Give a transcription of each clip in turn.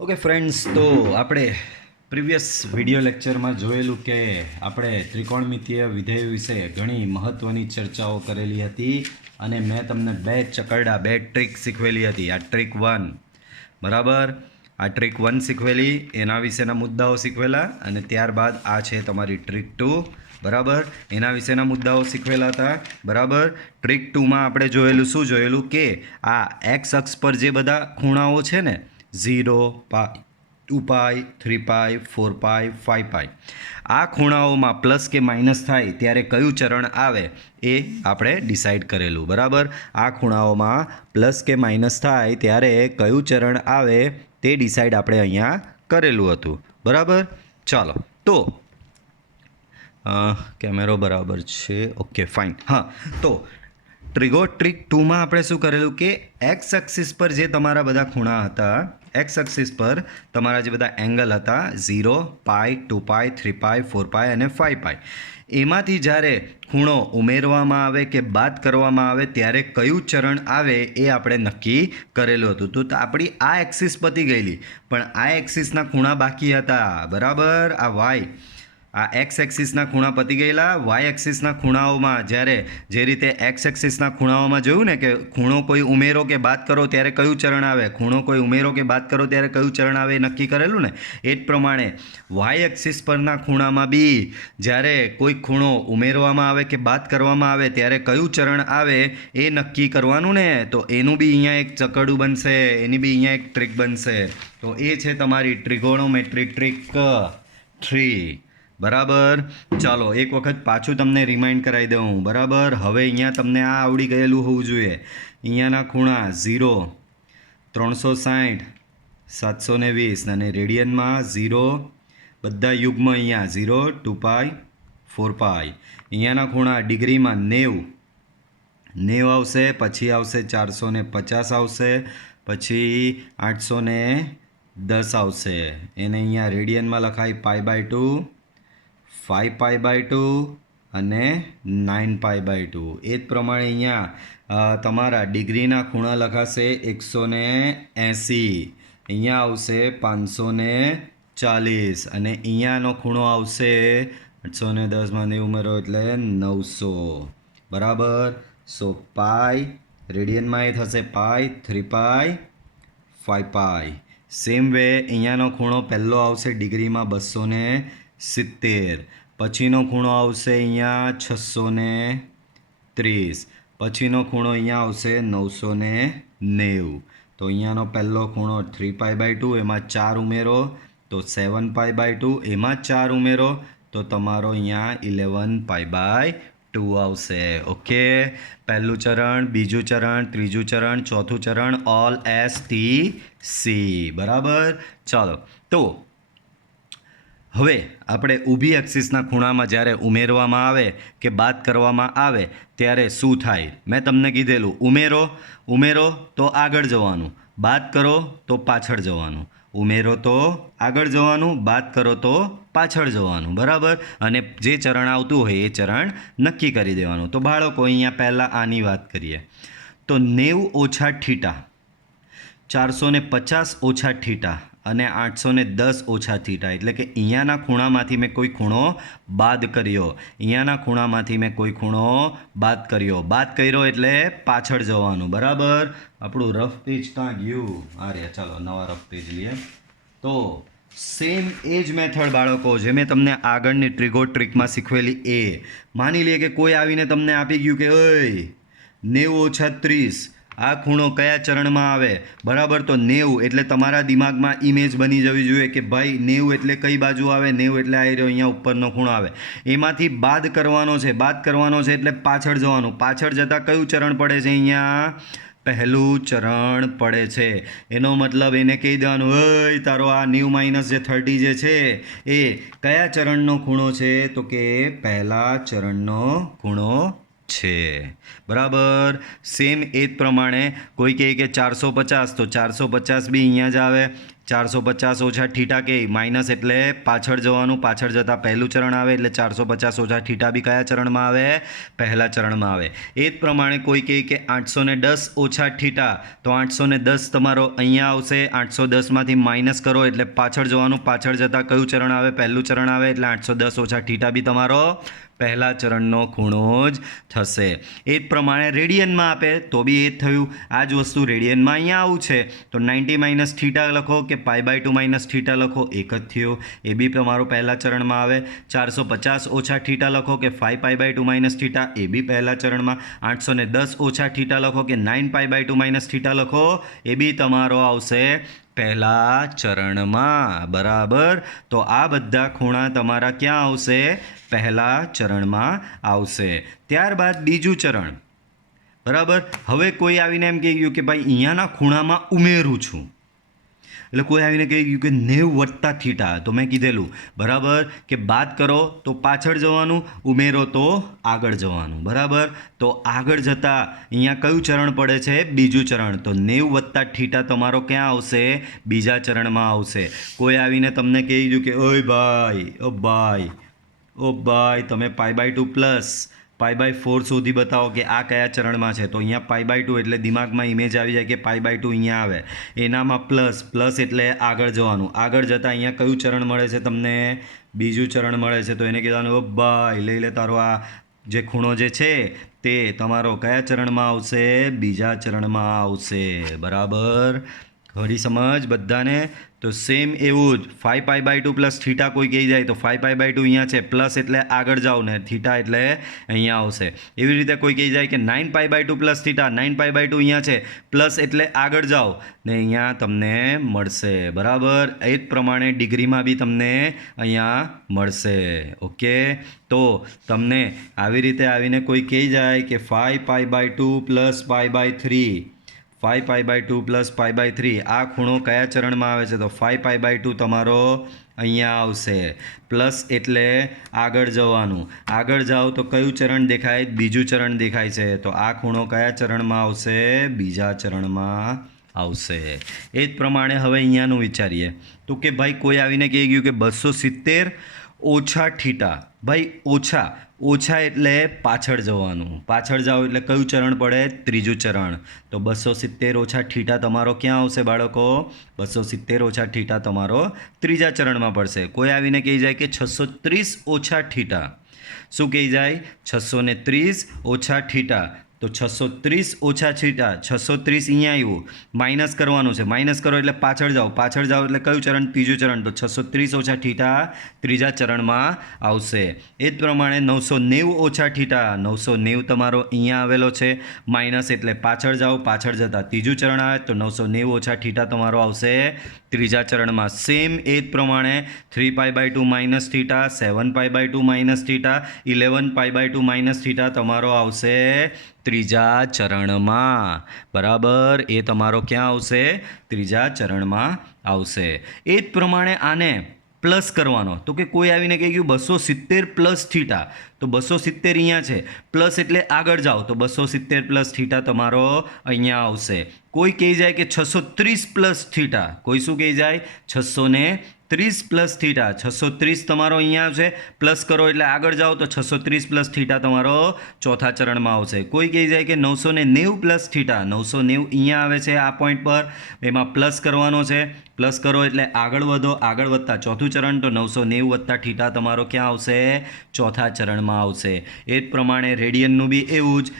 Okay friends, તો આપણે previous video લેક્ચરમાં જોયેલું કે આપણે ત્રિકોણમિતીય વિધેય વિશે ઘણી મહત્ત્વની ચર્ચાઓ કરેલી હતી અને મેં તમને બે ટ્રીક શીખવેલી હતી. આ ટ્રીક 1 બરાબર, આ ટ્રીક 1 શીખવેલી, એના વિશેના મુદ્દાઓ શીખવેલા અને ત્યારબાદ આ છે તમારી ટ્રીક 2 બરાબર, એના વિશેના મુદ્દાઓ શીખવેલા હતા બરાબર. ટ્રીક 2માં આપણે જોયેલું શું જોયેલું કે આ એક્સ અક્ષ પર જે બધા ખૂણાઓ છે ને 0 પાઈ 2 પાઈ 3 પાઈ 4 પાઈ 5 પાઈ, આ ખૂણાઓમાં પ્લસ કે માઇનસ થાય ત્યારે કયું ચરણ આવે એ આપણે ડિસાઈડ કરેલું બરાબર. આ ખૂણાઓમાં પ્લસ કે માઇનસ થાય ત્યારે કયું ચરણ આવે તે ડિસાઈડ આપણે અહીંયા કરેલું હતું બરાબર. ચાલો, તો કેમેરો બરાબર છે, ઓકે ફાઇન. હા, તો ટ્રીક 2માં આપણે શું કરેલું કે એક્સ એક્સિસ પર જે તમારા બધા ખૂણા હતા, એક્સ એક્સિસ પર તમારા જે બધા એંગલ હતા 0 પાઈ 2 પાઈ 3 પાઈ 4 પાઈ અને 5 પાઈ, એમાંથી જ્યારે ખૂણો ઉમેરવામાં આવે કે બાદ કરવામાં આવે ત્યારે કયું ચરણ આવે એ આપણે નક્કી કરેલું હતું. તો આપણી આ એક્સિસ પતી ગયેલી, પણ આ એક્સિસના ખૂણા બાકી હતા બરાબર. આ વાય, આ એક્સ એક્સિસના ખૂણા પતી ગયેલા. વાય એક્સિસના ખૂણાઓમાં જ્યારે જે રીતે એક્સ એક્સિસના ખૂણાઓમાં જોયું ને કે ખૂણો કોઈ ઉમેરો કે બાદ કરો ત્યારે કયું ચરણ આવે, ખૂણો કોઈ ઉમેરો કે બાદ કરો ત્યારે કયું ચરણ આવે એ નક્કી કરેલું ને, એ જ પ્રમાણે વાય એક્સિસ પરના ખૂણામાં બી જ્યારે કોઈ ખૂણો ઉમેરવામાં આવે કે બાદ કરવામાં આવે ત્યારે કયું ચરણ આવે એ નક્કી કરવાનું ને. તો એનું બી અહીંયા એક ચકડું બનશે, એની બી અહીંયા એક ટ્રીક બનશે. તો એ છે તમારી ટ્રિગોનોમેટ્રિક ટ્રીક 3 બરાબર. ચાલો એક વખત પાછું તમને રિમાઇન્ડ કરાવી દઉં બરાબર. હવે અહીંયા તમને આ આવડી ગયેલું હોવું જોઈએ. અહીંયાના ખૂણા 0 360 720 અને રેડિયનમાં 0 બધા યુગ્મ અહીંયા 0 2 પાઈ 4 પાઈ. અહીંયાના ખૂણા ડિગ્રીમાં 90 આવશે, પછી આવશે 450 આવશે, પછી 810 આવશે. એને અહીંયા રેડિયનમાં લખાય π/2, 5 π/2 અને 9 π/2. એ જ પ્રમાણે અહીંયા તમારા ડિગ્રીના ખૂણા લખાશે 180, અહીંયા આવશે 540 અને અહીંયાનો ખૂણો આવશે 810માં 90 ઉમેરો એટલે 900 બરાબર. સો પાઈ રેડિયનમાં એ થશે પાઈ 3 પાઈ 5 પાઈ. સેમ વે અહીંયાનો ખૂણો પહેલો આવશે ડિગ્રીમાં 270, પછીનો ખૂણો આવશે અહીંયા 630, પછીનો ખૂણો અહીંયા આવશે 990. તો અહીંયાનો પહેલો ખૂણો 3 π/2, એમાં 4 ઉમેરો તો 7 π/2, એમાં 4 ઉમેરો તો તમારો અહીંયા 11 π/2 આવશે. ઓકે, પહેલું ચરણ, બીજું ચરણ, ત્રીજું ચરણ, ચોથું ચરણ, ઓલ STC બરાબર. ચાલો, તો હવે આપણે ઊભી એક્સિસના ખૂણામાં જ્યારે ઉમેરવામાં આવે કે બાદ કરવામાં આવે ત્યારે શું થાય મેં તમને કીધેલું. ઉમેરો તો આગળ જવાનું, બાદ કરો તો પાછળ જવાનું. ઉમેરો તો આગળ જવાનું, બાદ કરો તો પાછળ જવાનું બરાબર. અને જે ચરણ આવતું હોય એ ચરણ નક્કી કરી દેવાનું. તો બાળકો અહીંયા પહેલાં આની વાત કરીએ તો 90 ઓછા થીટા, 450 ઓછા થીટા અને 810 ઓછા થીટા, એટલે કે અહીંયાના ખૂણામાંથી મેં કોઈ ખૂણો બાદ કર્યો, અહીંયાના ખૂણામાંથી મેં કોઈ ખૂણો બાદ કર્યો એટલે પાછળ જવાનું બરાબર. આપણું રફ પેજ ક્યાં ગયું? આ રહ્યા, ચાલો નવા રફ પેજ લઈએ. તો સેમ એ જ મેથડ બાળકો જે મેં તમને આગળની ટ્રીકમાં શીખવેલી એ. માની લઈએ કે કોઈ આવીને તમને આપી ગયું કે ઓય 90 ઓછા 30 આ ખૂણો કયા ચરણમાં આવે બરાબર. તો 90 એટલે તમારા દિમાગમાં ઇમેજ બની જવી જોઈએ કે ભાઈ 90 એટલે કઈ બાજુ આવે, 90 એટલે આ રહ્યો અહીંયા ઉપરનો ખૂણો આવે. એમાંથી બાદ કરવાનો છે એટલે પાછળ જવાનું. પાછળ જતાં કયું ચરણ પડે છે? અહીંયા પહેલું ચરણ પડે છે. એનો મતલબ એને કહી દેવાનું, ઓય તારો આ 90 - જે 30 જે છે એ કયા ચરણનો ખૂણો છે? તો કે પહેલા ચરણનો ખૂણો છે. બરાબર. સેમ એ જ પ્રમાણે કોઈ કહે કે 450, તો 450 બી અહીંયા જ આવે. 450 ઓછા થીટા કે માઇનસ એટલે પાછળ જવાનું, પાછળ જતાં પહેલું ચરણ આવે એટલે 450 ઓછા થીટા બી કયા ચરણમાં આવે? પહેલા ચરણમાં આવે. એ જ પ્રમાણે કોઈ કહે કે 810 ઓછા થીટા, તો 810 તમારો અહીંયા આવશે. 810માંથી માઇનસ કરો એટલે પાછળ જવાનું, પાછળ જતાં કયું ચરણ આવે? પહેલું ચરણ આવે એટલે 810 ઓછા થીટા બી તમારો પહેલા ચરણનો ખૂણો જ થશે. એ જ પ્રમાણે રેડિયનમાં આપે તો બી એ જ થયું. આ જ વસ્તુ રેડિયનમાં અહીંયા આવું છે તો 90 માઇનસ થીટા લખો કે π/2 માઇનસ થીટા લખો, એક જ થયું. એ બી તમારું પહેલા ચરણમાં આવે. 450 ઓછા થીટા લખો કે 5π/2 માઇનસ થીટા, એ બી પહેલા ચરણમાં. 810 ઓછા થીટા લખો કે 9π/2 માઇનસ થીટા લખો, એ બી તમારો આવશે પહેલા ચરણમાં. બરાબર. તો આ બધા ખૂણા તમારા ક્યાં આવશે? પહેલા ચરણમાં આવશે. ત્યારબાદ બીજું ચરણ. બરાબર. હવે કોઈ આવીને એમ કહી ગયું કે ભાઈ અહીંયાના ખૂણામાં ઉમેરું છું, એટલે કોઈ આવીને કહી ગયું કે 90 + થીટા, તો મેં કીધેલું બરાબર કે બાદ કરો તો પાછળ જવાનું, ઉમેરો તો આગળ જવાનું. બરાબર. તો આગળ જતાં અહીંયા કયું ચરણ પડે છે? બીજું ચરણ. તો 90 + થીટા તમારો ક્યાં આવશે? બીજા ચરણમાં આવશે. કોઈ આવીને તમને કહી દીધું કે ઓય ભાઈ, ઓ ભાઈ તમે π/2 પ્લસ π/4 શોધી બતાવો કે આ કયા ચરણમાં છે. તો અહીંયા π/2 એટલે દિમાગમાં ઇમેજ આવી જાય કે π/2 અહીંયા આવે. એનામાં પ્લસ એટલે આગળ જવાનું, આગળ જતાં અહીંયા કયું ચરણ મળે છે તમને? બીજું ચરણ મળે છે. તો એને કહેવાનું ઓ ભાઈ લઈ લે તારો આ જે ખૂણો જે છે તે તમારો કયા ચરણમાં આવશે? બીજા ચરણમાં આવશે. બરાબર. ખરી સમજ બધાને? તો સેમ એવું જ 5π/2 પ્લસ થીટા કોઈ કહી જાય તો 5π/2 અહીંયા છે, પ્લસ એટલે આગળ જાઓ ને થીટા એટલે અહીંયા આવશે. એવી રીતે કોઈ કહી જાય કે 9π/2 પ્લસ થીટા, 9π/2 અહીંયા છે, પ્લસ એટલે આગળ જાઓ ને અહીંયા તમને મળશે. બરાબર. એ જ પ્રમાણે ડિગ્રીમાં બી તમને અહીંયા મળશે. ઓકે. તો તમને આવી રીતે આવીને કોઈ કહી જાય કે 5π/2 પ્લસ π/3, 5π/2 પ્લસ π/3 આ ખૂણો કયા ચરણમાં આવે છે? તો 5π/2 તમારો અહીંયા આવશે. પ્લસ એટલે આગળ જવાનું, આગળ જાઓ તો કયું ચરણ દેખાય? બીજું ચરણ દેખાય છે. તો આ ખૂણો કયા ચરણમાં આવશે? બીજા ચરણમાં આવશે. એ જ પ્રમાણે હવે અહીંયાનું વિચારીએ તો કે ભાઈ કોઈ આવીને કહી ગયું કે 270 ઓછા થીટા. ભાઈ ઓછા એટલે પાછળ જવાનું, પાછળ જાઓ એટલે કયું ચરણ પડે? ત્રીજું ચરણ. તો 270 ઓછા થીટા તમારો ક્યાં આવશે બાળકો? 270 ઓછા થીટા તમારો ત્રીજા ચરણમાં પડશે. કોઈ આવીને કહી જાય કે 630 ઓછા થીટા. શું કહી જાય? 630 ઓછા થીટા. તો 630 ઓછા થીટા, 630 અહીંયા આવ્યું, માઇનસ કરવાનું છે. માઇનસ કરો એટલે પાછળ જાઓ, પાછળ જાઓ એટલે કયું ચરણ? ત્રીજું ચરણ. તો 630 ઓછા થીટા ત્રીજા ચરણમાં આવશે. એ જ પ્રમાણે 990 ઓછા થીટા, 990 તમારો અહીંયા આવેલો છે, માઇનસ એટલે પાછળ જાઓ, પાછળ જતાં ત્રીજું ચરણ આવે તો 990 ઓછા થીટા તમારો આવશે ત્રીજા ચરણમાં. સેમ એ જ પ્રમાણે 3π/2 minus theta, 7π/2 minus theta, 11π/2 minus theta તમારો આવશે ત્રીજા ચરણમાં. બરાબર. એ તમારો ક્યાં આવશે? ત્રીજા ચરણમાં આવશે. એ જ પ્રમાણે આને પ્લસ કરવાનો. તો કે કોઈ આવીને કહી ગયું 270 પ્લસ થીટા, તો 270 અહીંયા છે, પ્લસ એટલે આગળ જાઓ તો 270 પ્લસ થીટા તમારો અહીંયા આવશે. કોઈ કહી જાય કે 630 પ્લસ થીટા, કોઈ શું કહી જાય? 630 પ્લસ થીટા, 630 તમારો અહીંયા આવશે, પ્લસ કરો એટલે આગળ જાઓ તો 630 પ્લસ થીટા તમારો ચોથા ચરણમાં આવશે. કોઈ કહી જાય કે 990 પ્લસ થીટા, 990 અહીંયા આવે છે આ પોઈન્ટ પર, એમાં પ્લસ કરવાનો છે, પ્લસ કરો એટલે આગળ વધો, આગળ વધતા ચોથું ચરણ તો 990 વત્તા થીટા તમારો ક્યાં આવશે? ચોથા ચરણમાં આવશે. એ જ પ્રમાણે રેડિયનનું બી એવું જ,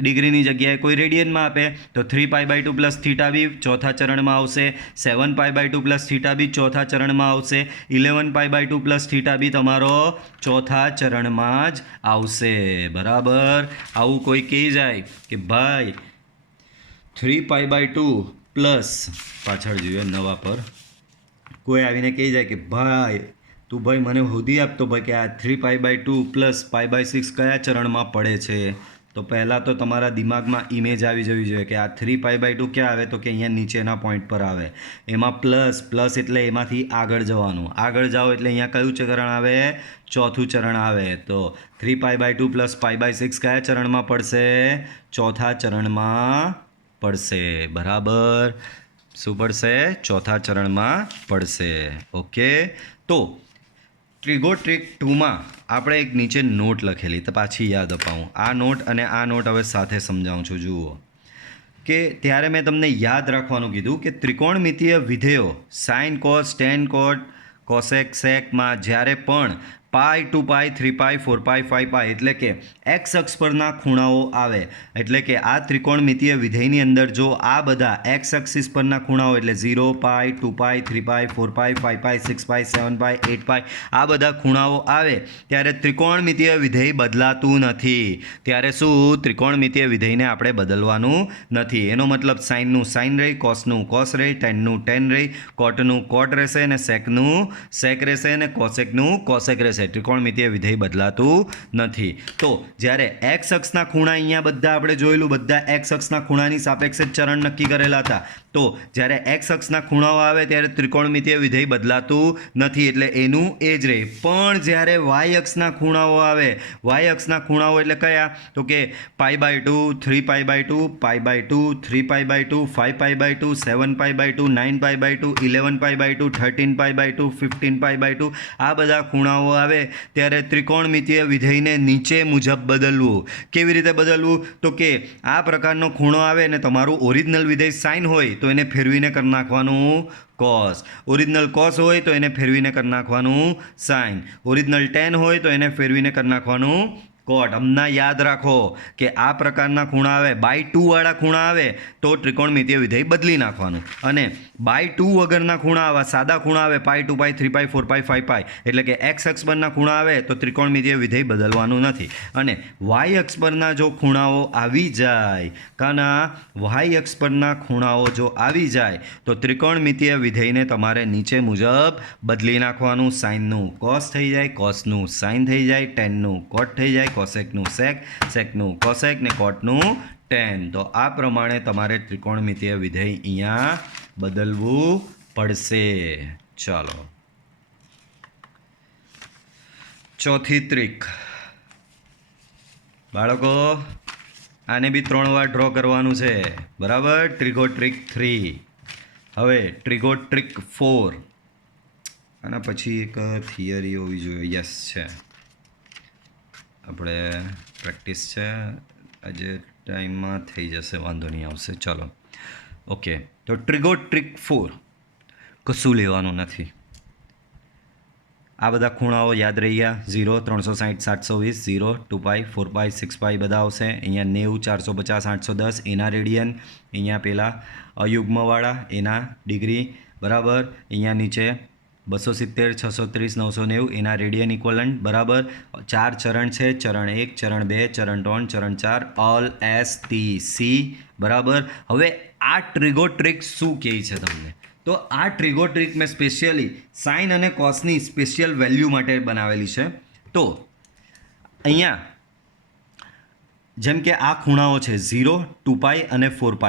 ડિગ્રીની જગ્યાએ કોઈ રેડિયનમાં આપે તો 3π/2 પ્લસ થીટા બી ચોથા ચરણમાં આવશે, 7π/2 પ્લસ થીટા બી ચોથા ચરણમાં આવશે, 11π/2 પ્લસ થીટા બી તમારો ચોથા ચરણમાં જ આવશે. બરાબર. આવું કોઈ કહી જાય કે ભાઈ 3π/2 પ્લસ, પાછળ જોઈએ નવા પર, કોઈ આવીને કહી જાય કે ભાઈ તું ભાઈ મને શોધી આપતો ભાઈ કે આ 3π/2 પ્લસ π/6 કયા ચરણમાં પડે છે? તો પહેલાં તો તમારા દિમાગમાં ઇમેજ આવી જવી જોઈએ કે આ 3π/2 ક્યાં આવે, તો કે અહીંયા નીચેના પોઈન્ટ પર આવે. એમાં પ્લસ એટલે એમાંથી આગળ જવાનું. આગળ જાઓ એટલે અહીંયા કયું ચરણ આવે? ચોથું ચરણ આવે. તો 3π/2 + π/6 કયા ચરણમાં પડશે? ચોથા ચરણમાં પડશે. બરાબર. શું પડશે? ચોથા ચરણમાં પડશે. ઓકે. તો ટ્રિગો ટ્રિક 2માં આપણે એક નીચે નોટ લખેલી, તો પાછી યાદ અપાવું. આ નોટ અને આ નોટ હવે સાથે સમજાવું છું. જુઓ કે ત્યારે મેં તમને યાદ રાખવાનું કીધું કે ત્રિકોણમિતીય વિધેયો સાઇન, કોસ, ટેન, કોટ, કોસેક, સેકમાં જ્યારે પણ પાઈ, 2π, 3π, 4π, 5π એટલે કે એક્સ અક્ષ પરના ખૂણાઓ આવે, એટલે કે આ ત્રિકોણમિતીય વિધેયની અંદર જો આ બધા એક્સ અક્ષિસ પરના ખૂણાઓ એટલે 0π, 2π, 3π, 4π, 5π, 6π, 7π, 8π આ બધા ખૂણાઓ આવે ત્યારે ત્રિકોણમિતીય વિધેય બદલાતું નથી. ત્યારે શું? ત્રિકોણમિતીય વિધેયને આપણે બદલવાનું નથી. એનો મતલબ સાઇનનું સાઇન રહી, કોસનું કોસ રહી, ટેનનું ટેન રહી, કોટનું કોટ રહેશે અને સેકનું સેક રહેશે અને કોસેકનું કોસેક રહેશે. ત્રિકોણમિતીય વિધેય બદલાતું નથી. તો જ્યારે એક્સ અક્ષના ખૂણા અહીંયા બધા આપણે જોયેલું, બધા એક્સ અક્ષના ખૂણાની સાપેક્ષે ચરણ નક્કી કરેલા હતા. તો જ્યારે એક્સ અક્ષના ખૂણાઓ આવે ત્યારે ત્રિકોણમિતીય વિધેય બદલાતું નથી, એટલે એનું એ જ રહે. પણ જ્યારે વાય અક્ષના ખૂણાઓ આવે, વાય અક્ષના ખૂણાઓ એટલે કયા? તો કે π/2, 3π/2, π/2, 3π/2, 5π/2, 7π/2, 9π/2, 11π/2, 13π/2, 15π/2 આ બધા ખૂણાઓ આવે ત્યારે ત્રિકોણમિતીય વિધેયને નીચે મુજબ બદલવું. કેવી રીતે બદલવું? તો કે આ પ્રકારનો ખૂણો આવે ને તમારું ઓરિજિનલ વિધેય સાઇન હોય તો એને ફેરવીને કરી નાખવાનું કોસ. ઓરિજિનલ કોસ હોય તો એને ફેરવીને કરી નાખવાનું સાઇન. ઓરિજિનલ ટેન હોય તો એને ફેરવીને કરી નાખવાનું કોટ. હમણાં યાદ રાખો કે આ પ્રકારના ખૂણા આવે, by2 વાળા ખૂણા આવે તો ત્રિકોણમિતીય વિધેય બદલી નાખવાનું. અને by2 વગરના ખૂણા આવા સાદા ખૂણા આવે, π, 2π, 3π, 4π, 5π એટલે કે એક્સ અક્ષ પરના ખૂણા આવે તો ત્રિકોણમિતીય વિધેય બદલવાનું નથી. અને વાય અક્ષ પરના જો ખૂણાઓ આવી જાય, કાના વાય અક્ષ પરના ખૂણાઓ જો આવી જાય તો ત્રિકોણમિતીય વિધેયને તમારે નીચે મુજબ બદલી નાખવાનું. સાઇનનું કોસ થઈ જાય, કોસનું સાઇન થઈ જાય, ટેનનું કોટ થઈ જાય, કોસેકનું સેક, સેકનું કોસેક ને કોટનું ટેન. તો આ પ્રમાણે તમારે ત્રિકોણમિતીય વિધેય અહીંયા બદલવું પડશે. ચાલો, ચોથી ટ્રીક બાળકો, આને બી 3 વાર ડ્રો કરવાનું છે. બરાબર. ટ્રિગો ટ્રીક 3. હવે ટ્રિગો ટ્રીક 4. આના પછી એક થિયરી હોવી જોઈએ. યસ છે, આપણે પ્રેક્ટિસ છે આજે ટાઈમમાં થઈ જશે, વાંધો નહીં આવશે. ચાલો ઓકે. તો ટ્રિગો ટ્રીક 4 કશું લેવાનું નથી. આ બધા ખૂણાઓ યાદ રહી ગયા. 0, 360, 720, 0, 2π, 4π, 6π બધા આવશે. અહીંયા 90, 450, 810 એના રેડિયન, અહીંયા પેલા અયુગ્મવાળા એના ડિગ્રી. બરાબર. અહીંયા નીચે 270, 630, 990 એના રેડિયન ઇક્વલન્ટ. બરાબર. 4 ચરણ છે, ચરણ 1, ચરણ 2, ચરણ 3, ચરણ 4, ઓલ એસ ટી સી. બરાબર. હવે આ ટ્રિગો ટ્રીક શું કહે છે તમને? તો આ ટ્રિગો ટ્રીક મેં સ્પેશિયલી સાઇન અને કોસની સ્પેશિયલ વેલ્યુ માટે બનાવેલી છે. તો અહીંયા જેમ કે આ ખૂણાઓ છે 0, 2π અને 4π.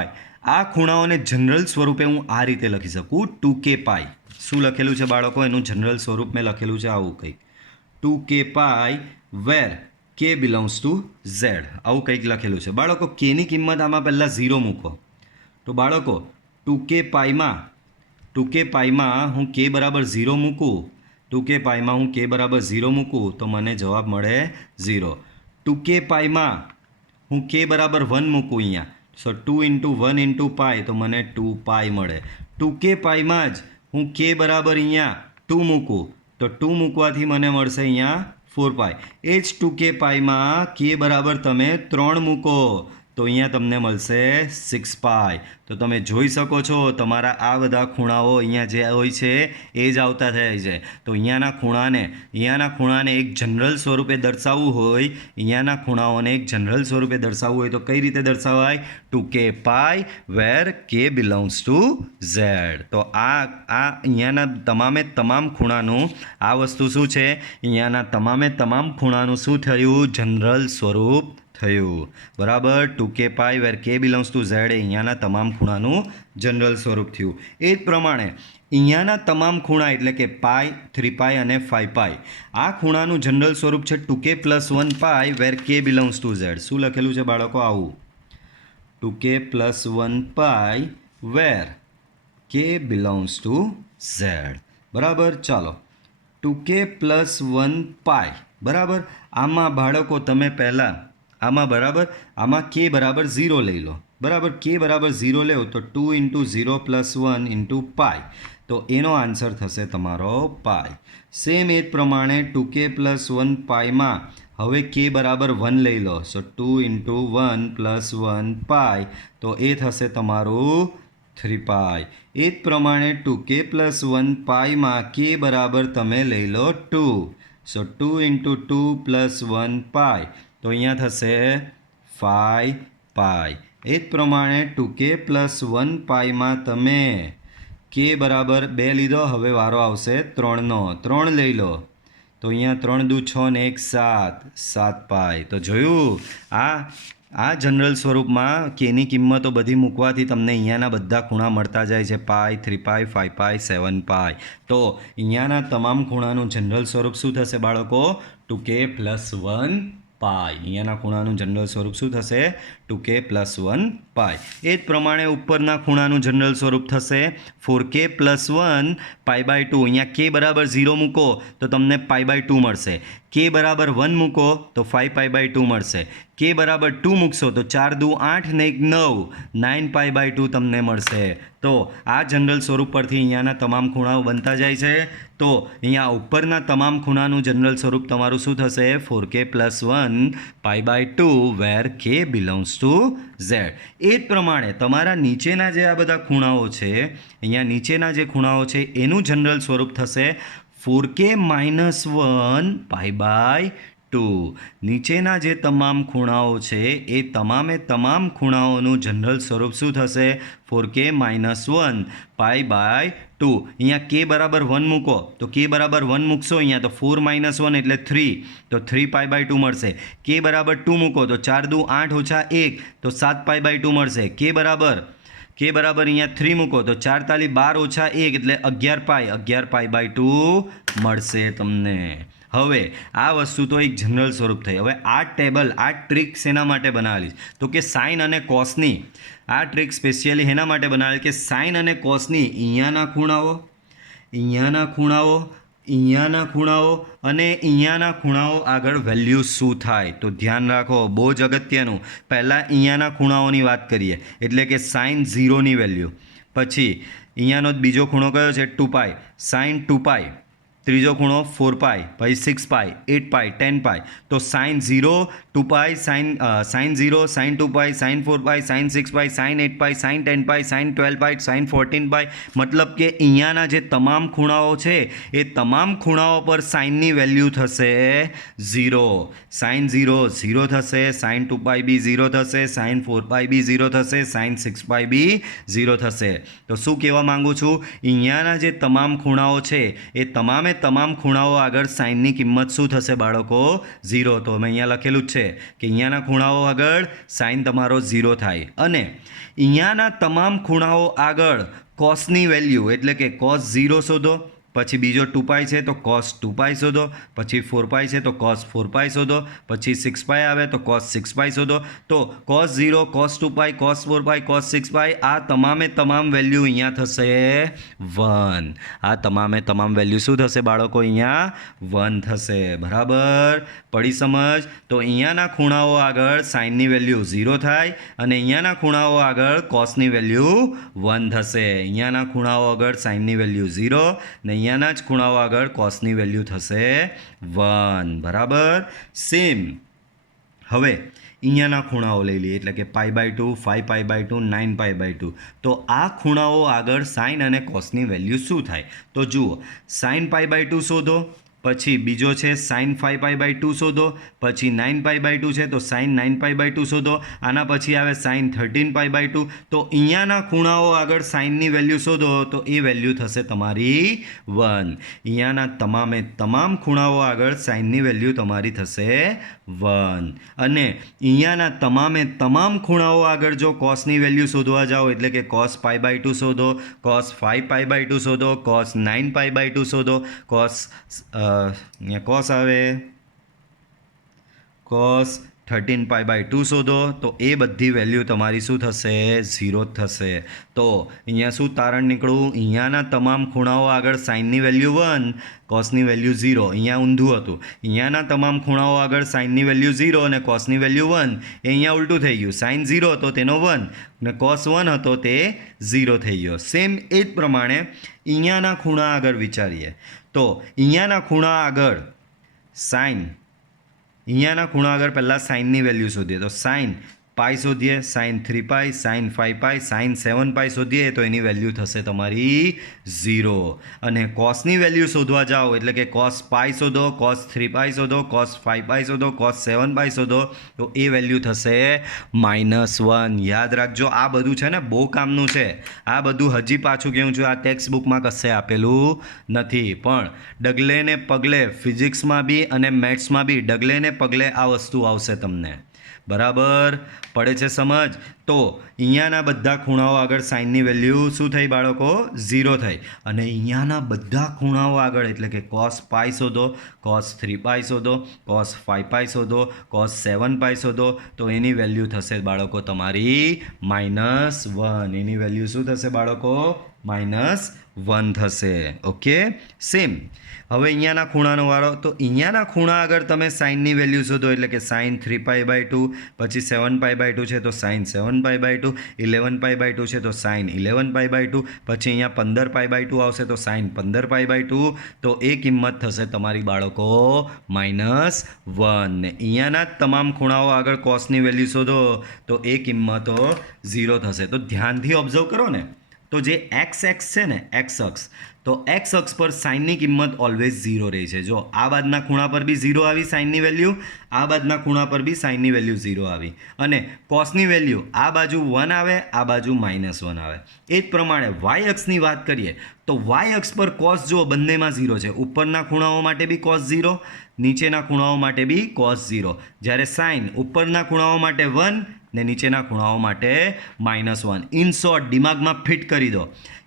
આ ખૂણાઓને જનરલ સ્વરૂપે હું આ રીતે લખી શકું, 2kπ. શું લખેલું છે બાળકો? એનું જનરલ સ્વરૂપ મેં લખેલું છે આવું કંઈક, 2kπ where k belongs to z. આવું કંઈક લખેલું છે બાળકો. કેની કિંમત આમાં પહેલાં 0 મૂકો. તો બાળકો 2kπમાં હું k બરાબર 0 મૂકું, 2kπમાં હું k બરાબર 0 મૂકું તો મને જવાબ મળે 0. 2kπમાં હું k બરાબર 1 મૂકું અહીંયા, સો 2 × 1 × π તો મને 2π મળે. 2kπમાં જ હું k બરાબર અહીંયા 2 મૂકું તો 2 મૂકવાથી મને મળશે અહીંયા 4π. એ જ 2kπમાં k બરાબર તમે 3 મૂકો તો અહીંયા તમને મળશે 6π. તો તમે જોઈ શકો છો તમારા આ બધા ખૂણાઓ અહીંયા જે હોય છે એ જ આવતા થાય છે. તો અહીંયાના ખૂણાને એક જનરલ સ્વરૂપે દર્શાવવું હોય, અહીંયાના ખૂણાઓને એક જનરલ સ્વરૂપે દર્શાવવું હોય તો કઈ રીતે દર્શાવાય? 2kπ where k belongs to z. તો આ અહીંયાના તમામ ખૂણાનું આ વસ્તુ શું છે? અહીંયાના તમામ ખૂણાનું શું થયું? જનરલ સ્વરૂપ થયું. બરાબર. 2k pi where k belongs to Z એ અહીંયાના તમામ ખૂણાનું જનરલ સ્વરૂપ થયું. એ જ પ્રમાણે અહીંયાના તમામ ખૂણા એટલે કે પાઈ, 3 પાઈ અને 5 પાઈ, આ ખૂણાનું જનરલ સ્વરૂપ છે 2k plus 1 pi where k belongs to Z. શું લખેલું છે બાળકો? આવું 2k plus 1 pi where k belongs to Z. બરાબર. ચાલો 2k પ્લસ 1 પાઈ. બરાબર. આમાં બાળકો તમે પહેલાં આમાં k બરાબર 0 લઈ લો. બરાબર. k બરાબર 0 લેવો તો 2 ઇન્ટુ 0 પ્લસ 1 ઇન્ટુ પાઈ, તો એનો આન્સર થશે તમારો પાઈ. સેમ એ જ પ્રમાણે 2k પ્લસ 1 પાઈમાં હવે k બરાબર 1 લઈ લો. સો 2 ઇન્ટુ 1 પ્લસ 1 પાઈ, તો એ થશે તમારું 3 પાઈ. એ જ પ્રમાણે 2k પ્લસ 1 પાઈમાં k બરાબર તમે લઈ લો 2. સો 2 ઇન્ટુ 2 પ્લસ 1 પાઈ, તો અહીંયા થશે 5 પાઈ. એ જ પ્રમાણે 2k પ્લસ 1 પાઈમાં તમે k બરાબર 2 લીધો, હવે વારો આવશે 3નો. 3 લઈ લો તો અહીંયા 3 દુ 6 ને 1 7 પાઈ. તો જોયું, આ જનરલ સ્વરૂપમાં કેની કિંમતો બધી મૂકવાથી તમને અહીંયાના બધા ખૂણા મળતા જાય છે. પાઈ, 3 પાઈ, 5 પાઈ, 7 પાઈ. તો અહીંયાના તમામ ખૂણાનું જનરલ સ્વરૂપ શું થશે બાળકો? 2k પ્લસ 1 પાઈ. અહીંયાના ખૂણાનું જનરલ સ્વરૂપ શું થશે? 2k પ્લસ 1 પાઈ. એ જ પ્રમાણે ઉપરના ખૂણાનું જનરલ સ્વરૂપ થશે 4k પ્લસ 1 પાઈ બાય 2. અહીંયા k બરાબર 0 મૂકો તો તમને પાઈ બાય 2 મળશે. k બરાબર 1 મૂકો તો 5 પાઈ બાય 2 મળશે. k બરાબર 2 મૂકશો તો 4 દુ 8 ને 1 9 પાઈ બાય 2 તમને મળશે. તો આ જનરલ સ્વરૂપ પરથી અહીંયાના તમામ ખૂણાઓ બનતા જાય છે. તો અહીંયા ઉપરના તમામ ખૂણાનું જનરલ સ્વરૂપ તમારું શું થશે? 4k plus 1 pi by 2 where k belongs to Z. એ જ પ્રમાણે તમારા નીચેના જે આ બધા ખૂણાઓ છે, અહીંયા નીચેના જે ખૂણાઓ છે એનું જનરલ સ્વરૂપ થશે 4k માઇનસ 1 પાઈ બાય 2. નીચેના જે તમામ ખૂણાઓ છે એ તમામ ખૂણાઓનું જનરલ સ્વરૂપ શું થશે? 4k minus 1 pi by 2. અહીંયા k બરાબર 1 મૂકો તો k બરાબર 1 મૂકશો અહીંયા તો 4 માઇનસ 1 એટલે 3, તો 3 પાઈ બાય 2 મળશે. k બરાબર 2 મૂકો તો 4 દુ 8 ઓછા 1 તો 7 પાઈ બાય 2 મળશે. k બરાબર અહીંયા 3 મૂકો તો 4 તાલી 12 ઓછા 1 એટલે 11 પાઈ બાય 2 મળશે તમને. હવે આ વસ્તુ તો એક જનરલ સ્વરૂપ થઈ. હવે આ ટ્રીક શેના માટે બનાવેલી તો કે સાઇન અને કોસની. આ ટ્રીક સ્પેશિયલી એના માટે બનાવેલી કે સાઇન અને કોસની અહીંયાના ખૂણાઓ અને અહીંયાના ખૂણાઓ આગળ વેલ્યુ શું થાય. તો ધ્યાન રાખો, બહુ જ અગત્યનું. પહેલાં અહીંયાના ખૂણાઓની વાત કરીએ એટલે કે સાઇન 0ની વેલ્યુ, પછી અહીંયાનો બીજો ખૂણો કયો છે? 2 પાઈ, સાઇન 2 પાઈ. ત્રીજો ખૂણો 4 પાઈ, પછી 6 પાઈ, 8 પાઈ, 10 પાઈ. તો સાઇન 0 2 પાઈ, સાઇન 0, સાઇન 2 પાઈ, સાઇન 4 પાઈ, સાઇન 6 પાઈ, સાઇન 8 પાઈ, સાઇન 10 પાઈ, સાઇન 12 પાઈ, સાઇન 14 પાઈ. મતલબ કે અહીંયાના જે તમામ ખૂણાઓ છે એ તમામ ખૂણાઓ પર સાઇનની વેલ્યુ થશે 0. સાઇન 0 0 થશે, સાઇન 2 પાઈ બી 0 થશે, સાઇન 4 પાઈ બી 0 થશે, સાઇન 6 પાઈ બી 0 થશે. તો શું કહેવા માંગુ છું? અહીંયાના જે તમામ ખૂણાઓ છે એ તમામ ખૂણાઓ આગળ સાઇનની કિંમત શું થશે બાળકો? 0. તો મેં અહીંયા લખેલું જ છે કે અહીંયાના ખૂણાઓ આગળ સાઇન તમારો 0 થાય. અને અહીંયાના તમામ ખૂણાઓ આગળ કોસની વેલ્યુ એટલે કે કોસ 0 શોધો. પછી બીજો 2 પાઈ છે તો કોસ 2 પાઈ શોધો. પછી 4 પાઈ છે તો કોસ 4 પાઈ શોધો. પછી 6 પાઈ આવે તો કોસ 6 પાઈ શોધો. તો કોસ 0, કોસ 2 પાઈ, કોસ 4 પાઈ, કોસ 6 પાઈ, આ તમામ વેલ્યુ અહીંયા થશે 1. આ તમામ વેલ્યુ શું થશે બાળકો? અહીંયા 1 થશે. બરાબર પડી સમજ? તો અહીંયાના ખૂણાઓ આગળ સાઇનની વેલ્યુ 0 થાય અને અહીંયાના ખૂણાઓ આગળ કોસની વેલ્યુ 1 થશે. અહીંયાના ખૂણાઓ આગળ સાઇનની વેલ્યુ 0 ને અહીંયાના જ ખૂણાઓ આગળ કોસની વેલ્યુ થશે 1. બરાબર. સેમ હવે અહીંયાના ખૂણાઓ લઈ લઈએ એટલે કે pi by 2, 5 pi by 2, 9 pi by 2. તો આ ખૂણાઓ આગળ સાઇન અને કોસની વેલ્યુ શું થાય? તો જુઓ, સાઇન પાઈ બાય 2 શોધો, પછી બીજો છે સાઇન 5 પાઈ બાય 2 શોધો, પછી 9 પાઈ બાય 2 છે તો સાઇન 9 પાઈ બાય 2 શોધો. આના પછી આવે સાઇન 13 પાઈ બાય 2. તો અહીંયાના ખૂણાઓ આગળ સાઇનની વેલ્યુ શોધો તો એ વેલ્યુ થશે તમારી 1. અહીંયાના તમામ ખૂણાઓ આગળ સાઇનની વેલ્યુ તમારી થશે 1 અને અહીંયાના તમામે તમામ ખૂણાઓ આગળ જો કોસની વેલ્યુ શોધવા જાઓ એટલે કે cos π/2 શોધો, cos 5π/2 શોધો, cos 9π/2 શોધો, cos આવે cos 13π/2 શોધો, તો એ બધી વેલ્યુ તમારી શું થશે? 0 થશે. તો અહીંયા શું તારણ નીકળું? અહીંયાના તમામ ખૂણાઓ આગળ સાઇનની વેલ્યુ 1, કોસની વેલ્યુ 0. અહીંયા ઊંધું હતું. અહીંયાના તમામ ખૂણાઓ આગળ સાઇનની વેલ્યુ 0 અને કોસની વેલ્યુ 1. એ અહીંયા ઉલટું થઈ ગયું. સાઇન 0 હતો તેનો 1 અને કોસ 1 હતો તે 0 થઈ ગયો. સેમ એ જ પ્રમાણે અહીંયાના ખૂણા આગળ વિચારીએ તો અહીંયાના ખૂણા આગળ સાઇન, અહીંયાના ખૂણા આગળ પહેલાં સાઇનની વેલ્યુ શોધીએ તો સાઇન પાઈ શોધીએ, સાઇન 3π, સાઇન 5π, સાઇન 7π શોધીએ તો એની વેલ્યુ થશે તમારી 0. અને કોસની વેલ્યુ શોધવા જાઓ એટલે કે કોસ પાઈ શોધો, કોસ 3π શોધો, કોસ 5π શોધો, કોસ 7π શોધો તો એ વેલ્યુ થશે -1. યાદ રાખજો, આ બધું છે ને બહુ કામનું છે. આ બધું હજી પાછું કહું છું, આ ટેક્સ્ટ બુકમાં કશે આપેલું નથી, પણ ડગલે ને પગલે ફિઝિક્સમાં બી અને મેથ્સમાં બી ડગલે ને પગલે આ વસ્તુ આવશે તમને. બરાબર પડે છે સમજ? તો અહીંયાના બધા ખૂણાઓ આગળ સાઇનની વેલ્યુ શું થઈ બાળકો? 0 થઈ. અને અહીંયાના બધા ખૂણાઓ આગળ એટલે કે cos π શોધો, cos 3π શોધો, cos 5π શોધો, cos 7π શોધો તો એની વેલ્યુ થશે બાળકો તમારી -1. એની વેલ્યુ શું થશે બાળકો? -1 થશે. ઓકે, સેમ હવે અહીંયાના ખૂણાનો વારો. તો અહીંયાના ખૂણા આગળ તમે સાઇનની વેલ્યુ શોધો એટલે કે સાઇન 3π/2, પછી 7π/2 છે તો સાઇન 7π/2, 11π/2 છે તો સાઇન 11π/2, પછી અહીંયા 15π/2 આવશે તો સાઇન 15π/2. તો એ કિંમત થશે તમારી બાળકો -1. ને અહીંયાના તમામ ખૂણાઓ આગળ કોસની વેલ્યુ શોધો તો એ કિંમતો 0 થશે. તો ધ્યાનથી ઓબ્ઝર્વ કરો ને, તો જે એક્સ છે ને એક્સ અક્ષ, તો એક્સ અક્ષ પર સાઇનની કિંમત ઓલવેઝ 0 રહી છે. જો આ બાજુના ખૂણા પર બી 0 આવી સાઇનની વેલ્યુ, આ બાજુના ખૂણા પર બી સાઇનની વેલ્યુ 0 આવી. અને કોસની વેલ્યુ આ બાજુ 1 આવે, આ બાજુ -1 આવે. એ જ પ્રમાણે વાય અક્ષની વાત કરીએ તો વાય અક્ષ પર કોસ જો બંનેમાં 0 છે. ઉપરના ખૂણાઓ માટે બી કોસ 0, નીચેના ખૂણાઓ માટે બી કોસ 0. જ્યારે સાઇન ઉપરના ખૂણાઓ માટે 1 ને નીચેના ખૂણાઓ માટે -1. ઇન શોર્ટ દિમાગમાં ફિટ કરી દો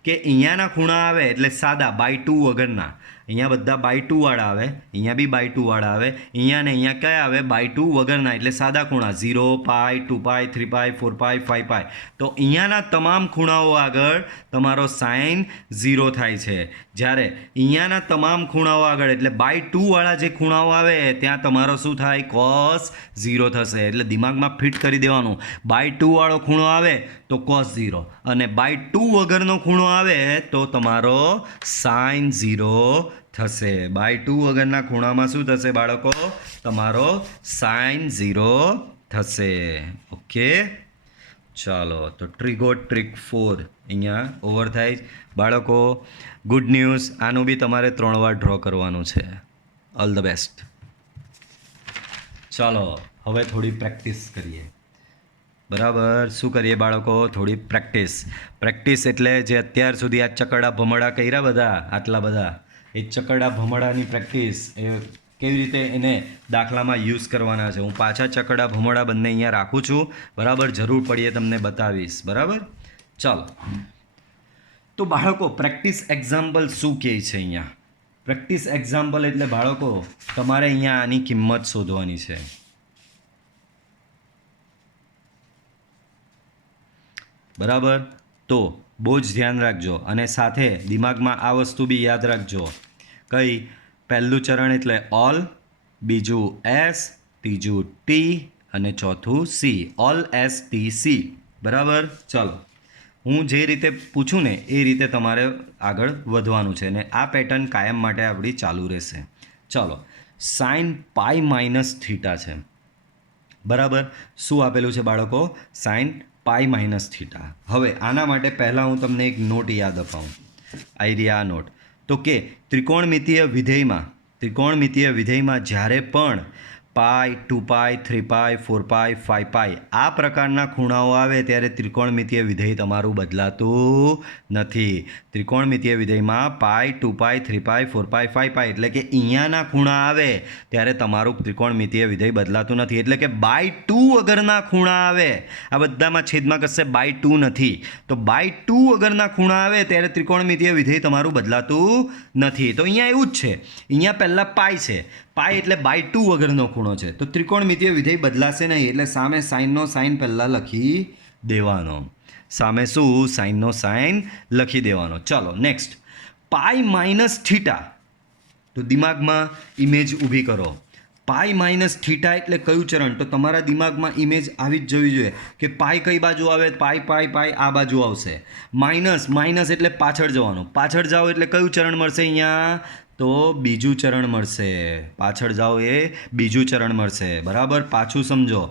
કે અહીંયાના ખૂણા આવે એટલે સાદા /2 વગરના, અહીંયા બધા /2 વાળા આવે, અહીંયા બી /2 વાળા આવે, અહીંયા ને અહીંયા કયા આવે? /2 વગરના એટલે સાદા ખૂણા 0π, 2π, 3π, 4π, 5π. તો અહીંયાના તમામ ખૂણાઓ આગળ તમારો સાઇન 0 થાય છે. જ્યારે અહીંયાના તમામ ખૂણાઓ આગળ એટલે /2 વાળા જે ખૂણાઓ આવે ત્યાં તમારો શું થાય? cos 0 થશે. એટલે દિમાગમાં ફિટ કરી દેવાનું, /2 વાળો ખૂણો આવે તો cos 0 અને /2 વગરનો ખૂણો આવે તો તમારો સાઇન 0 થશે. /2 વગરના ખૂણામાં શું થશે બાળકો? તમારો સાઇન 0 થશે. ઓકે, ચાલો તો ટ્રિક 4 અહીંયા ઓવર થાય બાળકો. ગુડ ન્યૂઝ, આનું બી તમારે 3 વાર ડ્રો કરવાનું છે. All the best. ચાલો હવે થોડી પ્રેક્ટિસ કરીએ. બરાબર, શું કરીએ બાળકો? થોડી પ્રેક્ટિસ એટલે જે અત્યાર સુધી આ ચકરડા ભમરડા કર્યા બધા, આટલા બધા, એ ચકરડા ભમરડાની પ્રેક્ટિસ એ કેવી રીતે એને દાખલામાં યુઝ કરવાના છે. હું પાછા ચકરડા ભમરડા બંને અહીંયા રાખું છું. બરાબર, જરૂર પડીએ તમને બતાવીશ. બરાબર, ચાલો. તો બાળકો પ્રેક્ટિસ એક્ઝામ્પલ શું કહે છે અહીંયા? પ્રેક્ટિસ એક્ઝામ્પલ એટલે બાળકો તમારે અહીંયા આની કિંમત શોધવાની છે. બરાબર, તો બહુ જ ધ્યાન રાખજો અને સાથે દિમાગમાં આ વસ્તુ બી યાદ રાખજો. કઈ? પહેલું ચરણ એટલે ઓલ, બીજું એસ, ત્રીજું ટી અને ચોથું C. All S T C. બરાબર, ચાલો હું જે રીતે પૂછું ને એ રીતે તમારે આગળ વધવાનું છે અને આ પેટર્ન કાયમ માટે આપણી ચાલુ રહેશે. ચાલો, સાઇન પાઈ માઇનસ થીટા છે. બરાબર, શું આપેલું છે બાળકો? Sign pi minus theta. હવે આના માટે પહેલાં હું તમને એક નોટ યાદ અપાવું. આ નોટ તો કે ત્રિકોણમિતીય વિધેયમાં જ્યારે પણ π પાઈ, 2 પાઈ, 3 પાઈ, 4 પાઈ, 5 પાઈ આ પ્રકારના ખૂણાઓ આવે ત્યારે ત્રિકોણમિતીય વિધેય તમારું બદલાતું નથી. ત્રિકોણમિતીય વિધેયમાં પાઈ, 2 પાઈ, 3 પાઈ, 4 પાઈ, 5 પાઈ એટલે કે અહીંયાના ખૂણા આવે ત્યારે તમારું ત્રિકોણમિતીય વિધેય બદલાતું નથી. એટલે કે બાય 2 અગરના ખૂણા આવે, આ બધામાં છેદમાં કશે બાય 2 નથી, તો બાય 2 અગરના ખૂણા આવે ત્યારે ત્રિકોણમિતીય વિધેય તમારું બદલાતું નથી. તો અહીંયા એવું જ છે, અહીંયા પહેલાં પાઈ છે, પાઈ એટલે બાય 2 વગરનો ખૂણો છે, તો ત્રિકોણમિતીય વિધેય બદલાશે નહીં. એટલે સામે સાઇનનો સાઇન પહેલાં લખી દેવાનો. સામે શું? સાઇનનો સાઇન લખી દેવાનો. ચાલો નેક્સ્ટ, પાઈ માઇનસ થીટા. તો દિમાગમાં ઇમેજ ઊભી કરો. પાઈ માઇનસ થીટા એટલે કયું ચરણ? તો તમારા દિમાગમાં ઇમેજ આવી જ જવી જોઈએ કે પાઈ કઈ બાજુ આવે? પાઈ પાઈ પાઈ આ બાજુ આવશે. માઇનસ, માઇનસ એટલે પાછળ જવાનું. પાછળ જાઓ એટલે કયું ચરણ મળશે અહીંયા? તો બીજું ચરણ મળશે. પાછળ જાઓ એ બીજું ચરણ મળશે. બરાબર, પાછું સમજો.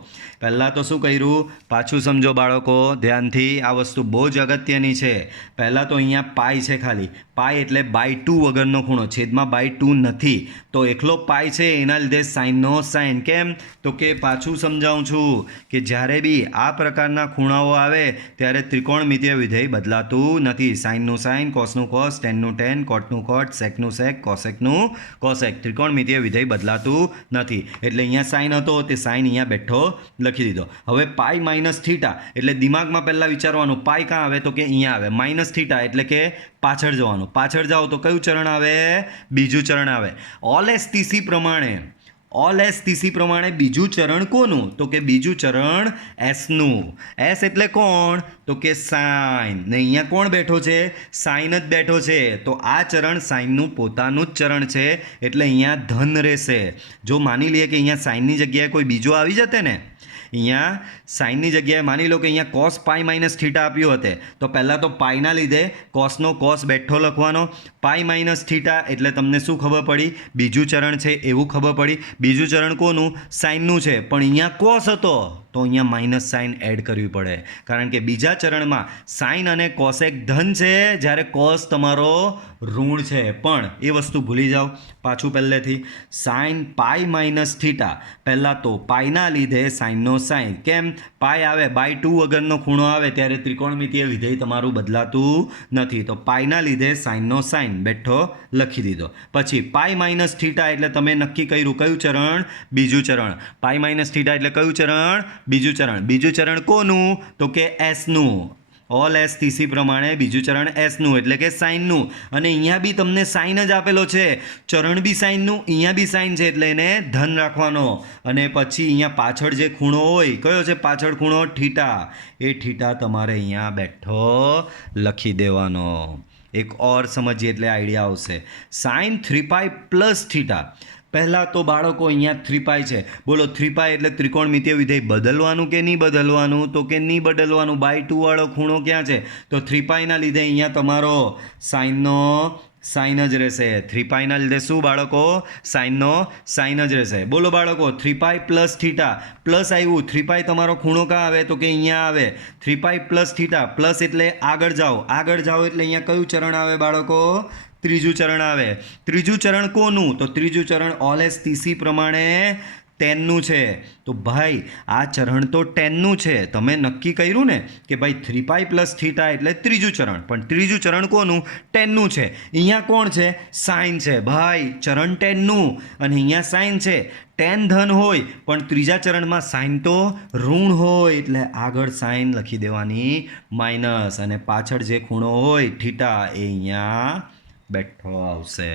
પહેલાં તો શું કર્યું? પાછું સમજો બાળકો ધ્યાનથી, આ વસ્તુ બહુ જ અગત્યની છે. પહેલાં તો અહીંયા પાઈ છે ખાલી. પાઈ એટલે બાય 2 વગરનો ખૂણો, છેદમાં બાય 2 નથી, તો એકલો પાઈ છે એના લીધે સાઇનનો સાઇન. કેમ? તો કે પાછું સમજાવું છું કે જ્યારે બી આ પ્રકારના ખૂણાઓ આવે ત્યારે ત્રિકોણમિતીય વિધેય બદલાતું નથી. સાઇનનું સાઇન, કોસનું કોસ, ટેનનું ટેન, કોટનું કોટ, સેકનું સેક, કોસેકનું કોસેક. ત્રિકોણમિતીય વિધેય બદલાતું નથી. એટલે અહીંયા સાઇન હતો તે સાઇન અહીંયા બેઠો લખી દીધો. હવે પાઈ માઇનસ થીટા એટલે દિમાગમાં પહેલાં વિચારવાનું પાઈ ક્યાં આવે? તો કે અહીંયા આવે. માઇનસ થીટા એટલે કે પાછળ જવાનું. પાછળ જાઓ તો કયું ચરણ આવે? બીજું ચરણ આવે. ઓલ એસ ટીસી પ્રમાણે, ઓલ એસ ટીસી પ્રમાણે બીજું ચરણ કોનું? તો કે બીજું ચરણ એસનું. એસ એટલે કોણ? તો કે સાઇન. ને અહીંયા કોણ બેઠો છે? સાઇન જ બેઠો છે. તો આ ચરણ સાઇનનું પોતાનું જ ચરણ છે એટલે અહીંયા ધન રહેશે. જો માની લઈએ કે અહીંયા સાઇનની જગ્યાએ કોઈ બીજો આવી જતે ને, અહીંયા સાઇનની જગ્યાએ માની લો કે અહીંયા કોસ પાઈ માઇનસ થીટા આપ્યું હતે, તો પહેલાં તો પાઈના લીધે કોસનો કોસ બેઠો લખવાનો. પાઈ માઇનસ થીટા એટલે તમને શું ખબર પડી? બીજું ચરણ છે એવું ખબર પડી. બીજું ચરણ કોનું? સાઇનનું છે, પણ અહીંયા કોસ હતો તો અહીંયા માઇનસ સાઇન એડ કરવી પડે, કારણ કે બીજા ચરણમાં સાઇન અને કોસેક ધન છે જ્યારે કોસ તમારો ઋણ છે. પણ એ વસ્તુ ભૂલી જાઓ. પાછું પહેલેથી સાઇન પાઈ માઇનસ થીટા, પહેલાં તો પાઈના લીધે સાઇનનો સાઇન. કેમ? પાઈ આવે બાય 2 વગરનો ખૂણો આવે ત્યારે ત્રિકોણમિતીય વિધેય તમારું બદલાતું નથી, તો પાઈના લીધે સાઇનનો સાઇન બેઠો લખી દીધો. પછી પાઈ માઇનસ થીટા એટલે તમે નક્કી કર્યું કયું ચરણ? બીજું ચરણ. પાઈ માઇનસ થીટા એટલે કયું ચરણ? બીજું ચરણ. બીજું ચરણ કોનું? તો કે એસનું. ઓલ એસ ટીસી પ્રમાણે બીજું ચરણ એસનું એટલે કે સાઇનનું. અને અહીંયા બી તમને સાઇન જ આપેલો છે, ચરણ બી સાઇનનું, અહીંયા બી સાઇન છે એટલે એને ધન રાખવાનો. અને પછી અહીંયા પાછળ જે ખૂણો હોય, કયો છે પાછળ ખૂણો? થીટા. એ થીટા તમારે અહીંયા બેઠો લખી દેવાનો. એક ઓર સમજીએ એટલે આઈડિયા આવશે. Sine 3 pi plus theta. પહેલાં તો બાળકો અહીંયા 3 પાઈ છે. બોલો 3 પાઈ એટલે ત્રિકોણમિતીય વિધેય બદલવાનું કે નહીં બદલવાનું? તો કે નહીં બદલવાનું. બાય 2 વાળો ખૂણો ક્યાં છે? તો 3 પાઈના લીધે અહીંયા તમારો સાઇનનો સાઇન જ રહેશે. 3 પાઈના લીધે શું બાળકો? સાઇનનો સાઇન જ રહેશે. બોલો બાળકો 3 પાઈ પ્લસ થીટા. પ્લસ આવ્યું, 3 પાઈ તમારો ખૂણો ક્યાં આવે? તો કે અહીંયા આવે. 3 પાઈ પ્લસ થીટા, પ્લસ એટલે આગળ જાઓ. આગળ જાઓ એટલે અહીંયા કયું ચરણ આવે બાળકો? ત્રીજું ચરણ આવે. ત્રીજું ચરણ કોનું? તો ત્રીજું ચરણ ઓલ એસ ટીસી પ્રમાણે ટેનનું છે. તો ભાઈ આ ચરણ તો ટેનનું છે. તમે નક્કી કર્યું ને કે ભાઈ 3 પાઈ પ્લસ થીટા એટલે ત્રીજું ચરણ, પણ ત્રીજું ચરણ કોનું? ટેનનું છે. અહીંયા કોણ છે? સાઇન છે. ભાઈ ચરણ ટેનનું અને અહીંયા સાઇન છે. ટેન ધન હોય પણ ત્રીજા ચરણમાં સાઇન તો ઋણ હોય એટલે આગળ સાઇન લખી દેવાની માઇનસ, અને પાછળ જે ખૂણો હોય થીટા એ અહીંયા બેઠો આવશે.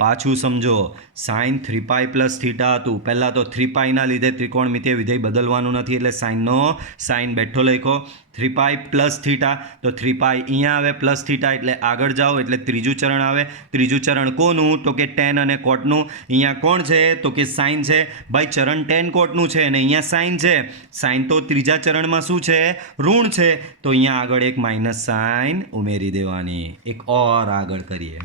પાછું સમજો. સાઇન 3 પાઈ પ્લસ થીટા હતું. પહેલાં તો 3 પાઈના લીધે ત્રિકોણમિતીય વિધેય બદલવાનું નથી એટલે સાઇનનો સાઇન બેઠો લખો. 3 પાઈ પ્લસ થીટા, તો 3 પાઈ અહીંયા આવે પ્લસ થીટા એટલે આગળ જાઓ એટલે ત્રીજું ચરણ આવે. ત્રીજું ચરણ કોનું? તો કે ટેન અને કોટનું. અહીંયા કોણ છે? તો કે સાઇન છે. ભાઈ ચરણ ટેન કોટનું છે અને અહીંયા સાઇન છે. સાઇન તો ત્રીજા ચરણમાં શું છે? ઋણ છે. તો અહીંયા આગળ એક માઇનસ સાઇન ઉમેરી દેવાની. એક ઓર આગળ કરીએ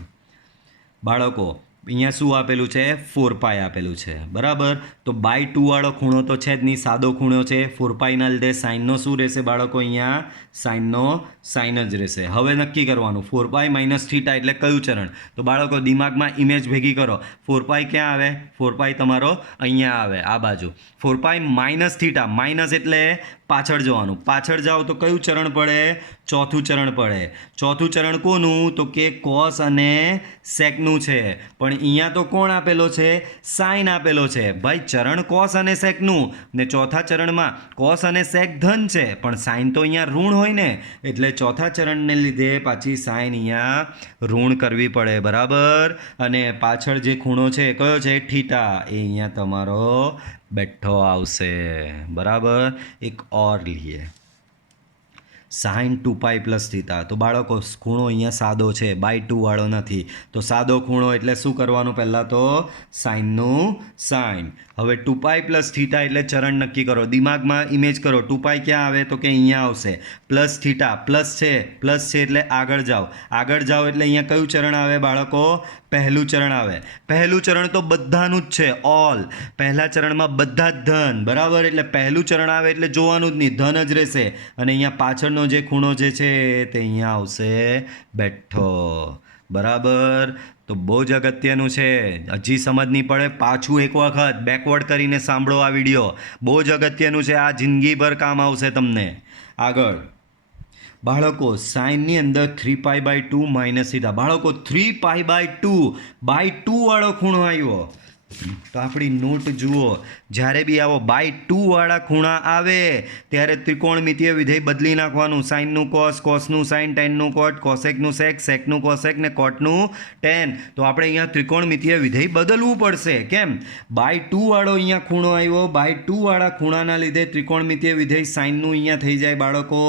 બાળકો. અહીંયા શું આપેલું છે 4π આપેલું છે બરાબર. તો બાય 2 વાળો ખૂણો તો છે જ નહીં, સાદો ખૂણો છે. 4πના લીધે સાઇનનો શું રહેશે બાળકો? અહીંયા સાઇનનો સાઇન જ રહેશે. હવે નક્કી કરવાનું 4π માઇનસ થીટા એટલે કયું ચરણ? તો બાળકો દિમાગમાં ઇમેજ ભેગી કરો. 4π ક્યાં આવે? 4π તમારો અહીંયા આવે આ બાજુ. 4π માઇનસ થીટા, માઇનસ એટલે પાછળ જવાનું. પાછળ જાઓ તો કયું ચરણ પડે? ચોથું ચરણ પડે. ચોથું ચરણ કોનું? તો કે કોસ અને સેકનું છે. પણ અહીંયા તો કોણ આપેલો છે? સાઇન આપેલો છે. ભાઈ ચરણ કોસ અને સેકનું ને ચોથા ચરણમાં કોસ અને સેક ધન છે, પણ સાઇન તો અહીંયા ઋણ હોય ને, એટલે ચોથા ચરણને લીધે પાછી સાઇન અહીંયા ઋણ કરવી પડે બરાબર. અને પાછળ જે ખૂણો છે કયો છે? થીટા. એ અહીંયા તમારો બેઠો આવશે બરાબર. એક ઓર લઈએ, સાઇન 2π પ્લસ થીટા. તો બાળકો ખૂણો અહીંયા સાદો છે, બાય 2 વાળો નથી. તો સાદો ખૂણો એટલે શું કરવાનું? પહેલાં તો સાઇનનું સાઇન. હવે 2π પ્લસ થીટા એટલે ચરણ નક્કી કરો, દિમાગમાં ઇમેજ કરો. 2π ક્યાં આવે? તો કે અહીંયા આવશે. પ્લસ થીટા, પ્લસ છે એટલે આગળ જાઓ. આગળ જાઓ એટલે અહીંયા કયું ચરણ આવે બાળકો? પહેલું ચરણ આવે. પહેલું ચરણ તો બધાનું જ છે, ઓલ. પહેલા ચરણમાં બધા જ ધન બરાબર, એટલે પહેલું ચરણ આવે એટલે જોવાનું જ નહીં, ધન જ રહેશે. અને અહીંયા પાછળનો જે ખૂણો જે છે તે અહીંયા આવશે બેઠો બરાબર. તો બહુ જ અગત્યનું છે, હજી સમજ નહીં પડે પાછું એક વખત બેકવર્ડ કરીને સાંભળો આ વિડીયો. બહુ જ અગત્યનું છે, આ જિંદગીભર કામ આવશે તમને. આગળ બાળકો સાઇનની અંદર 3π/2 માઇનસ થીટા. બાળકો 3π/2 બાય 2 વાળો ખૂણો આવ્યો. તો આપણી નોટ જુઓ, જ્યારે બી આવો બાય 2 વાળા ખૂણા આવે ત્યારે ત્રિકોણમિતીય વિધેય બદલી નાખવાનું. સાઇનનું કોસ, કોસનું સાઇન, ટેનનું કોટ, કોસેકનું સેક, સેકનું કોસેક ને કોટનું ટેન. તો આપણે અહીંયા ત્રિકોણમિતીય વિધેય બદલવું પડશે. કેમ? બાય 2 વાળો અહીંયા ખૂણો આવ્યો, બાય 2 વાળા ખૂણાના લીધે ત્રિકોણમિતીય વિધેય સાઇનનું અહીંયા થઈ જાય બાળકો